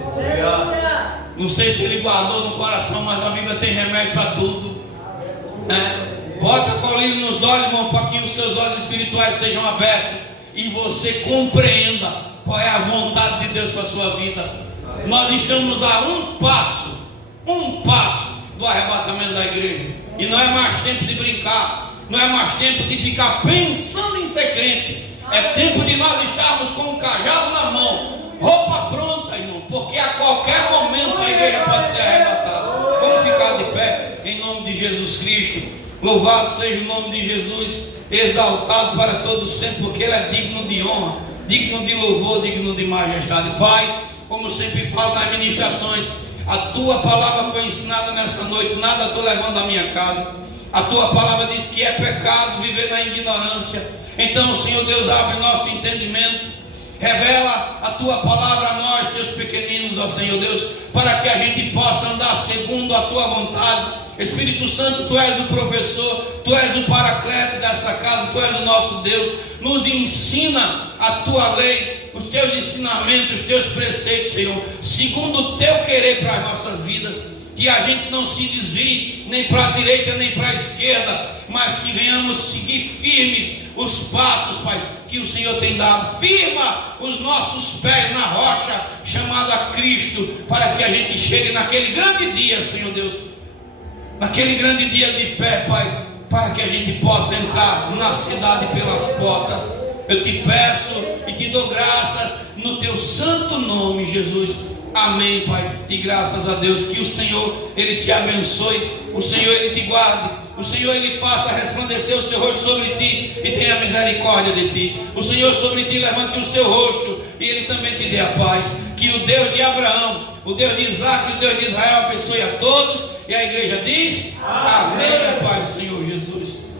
Não sei se ele guardou no coração, mas a Bíblia tem remédio para tudo. Bota colírio nos olhos, irmão, para que os seus olhos espirituais sejam abertos e você compreenda qual é a vontade de Deus para a sua vida. Nós estamos a um passo do arrebatamento da igreja, e não é mais tempo de brincar, não é mais tempo de ficar pensando em ser crente. É tempo de nós estarmos com o cajado na mão, roupa pronta, irmão, porque a qualquer momento a igreja pode ser arrebatada. Vamos ficar de pé em nome de Jesus Cristo. Louvado seja o nome de Jesus, exaltado para todos sempre, porque Ele é digno de honra, digno de louvor, digno de majestade. Pai, como sempre falo nas ministrações, a Tua palavra foi ensinada nessa noite, nada estou levando à minha casa. A Tua palavra diz que é pecado viver na ignorância. Então, Senhor Deus, abre nosso entendimento, revela a Tua palavra a nós, Teus pequeninos, ó Senhor Deus, para que a gente possa andar segundo a Tua vontade. Espírito Santo, Tu és o professor, Tu és o paracleto dessa casa, Tu és o nosso Deus. Nos ensina a Tua lei, os Teus ensinamentos, os Teus preceitos, Senhor, segundo o Teu querer para as nossas vidas. Que a gente não se desvie nem para a direita nem para a esquerda, mas que venhamos seguir firmes os passos, Pai, que o Senhor tem dado. Firma os nossos pés na rocha chamada Cristo, para que a gente chegue naquele grande dia, Senhor Deus, naquele grande dia de pé, Pai, para que a gente possa entrar na cidade pelas portas. Eu te peço e te dou graças no Teu santo nome, Jesus. Amém, Pai, e graças a Deus. Que o Senhor, Ele te abençoe, o Senhor, Ele te guarde, o Senhor, Ele faça resplandecer o seu rosto sobre ti e tenha misericórdia de ti. O Senhor sobre ti levante o seu rosto e Ele também te dê a paz. Que o Deus de Abraão, o Deus de Isaac, o Deus de Israel abençoe a todos. E a igreja diz: amém, Pai do Senhor Jesus.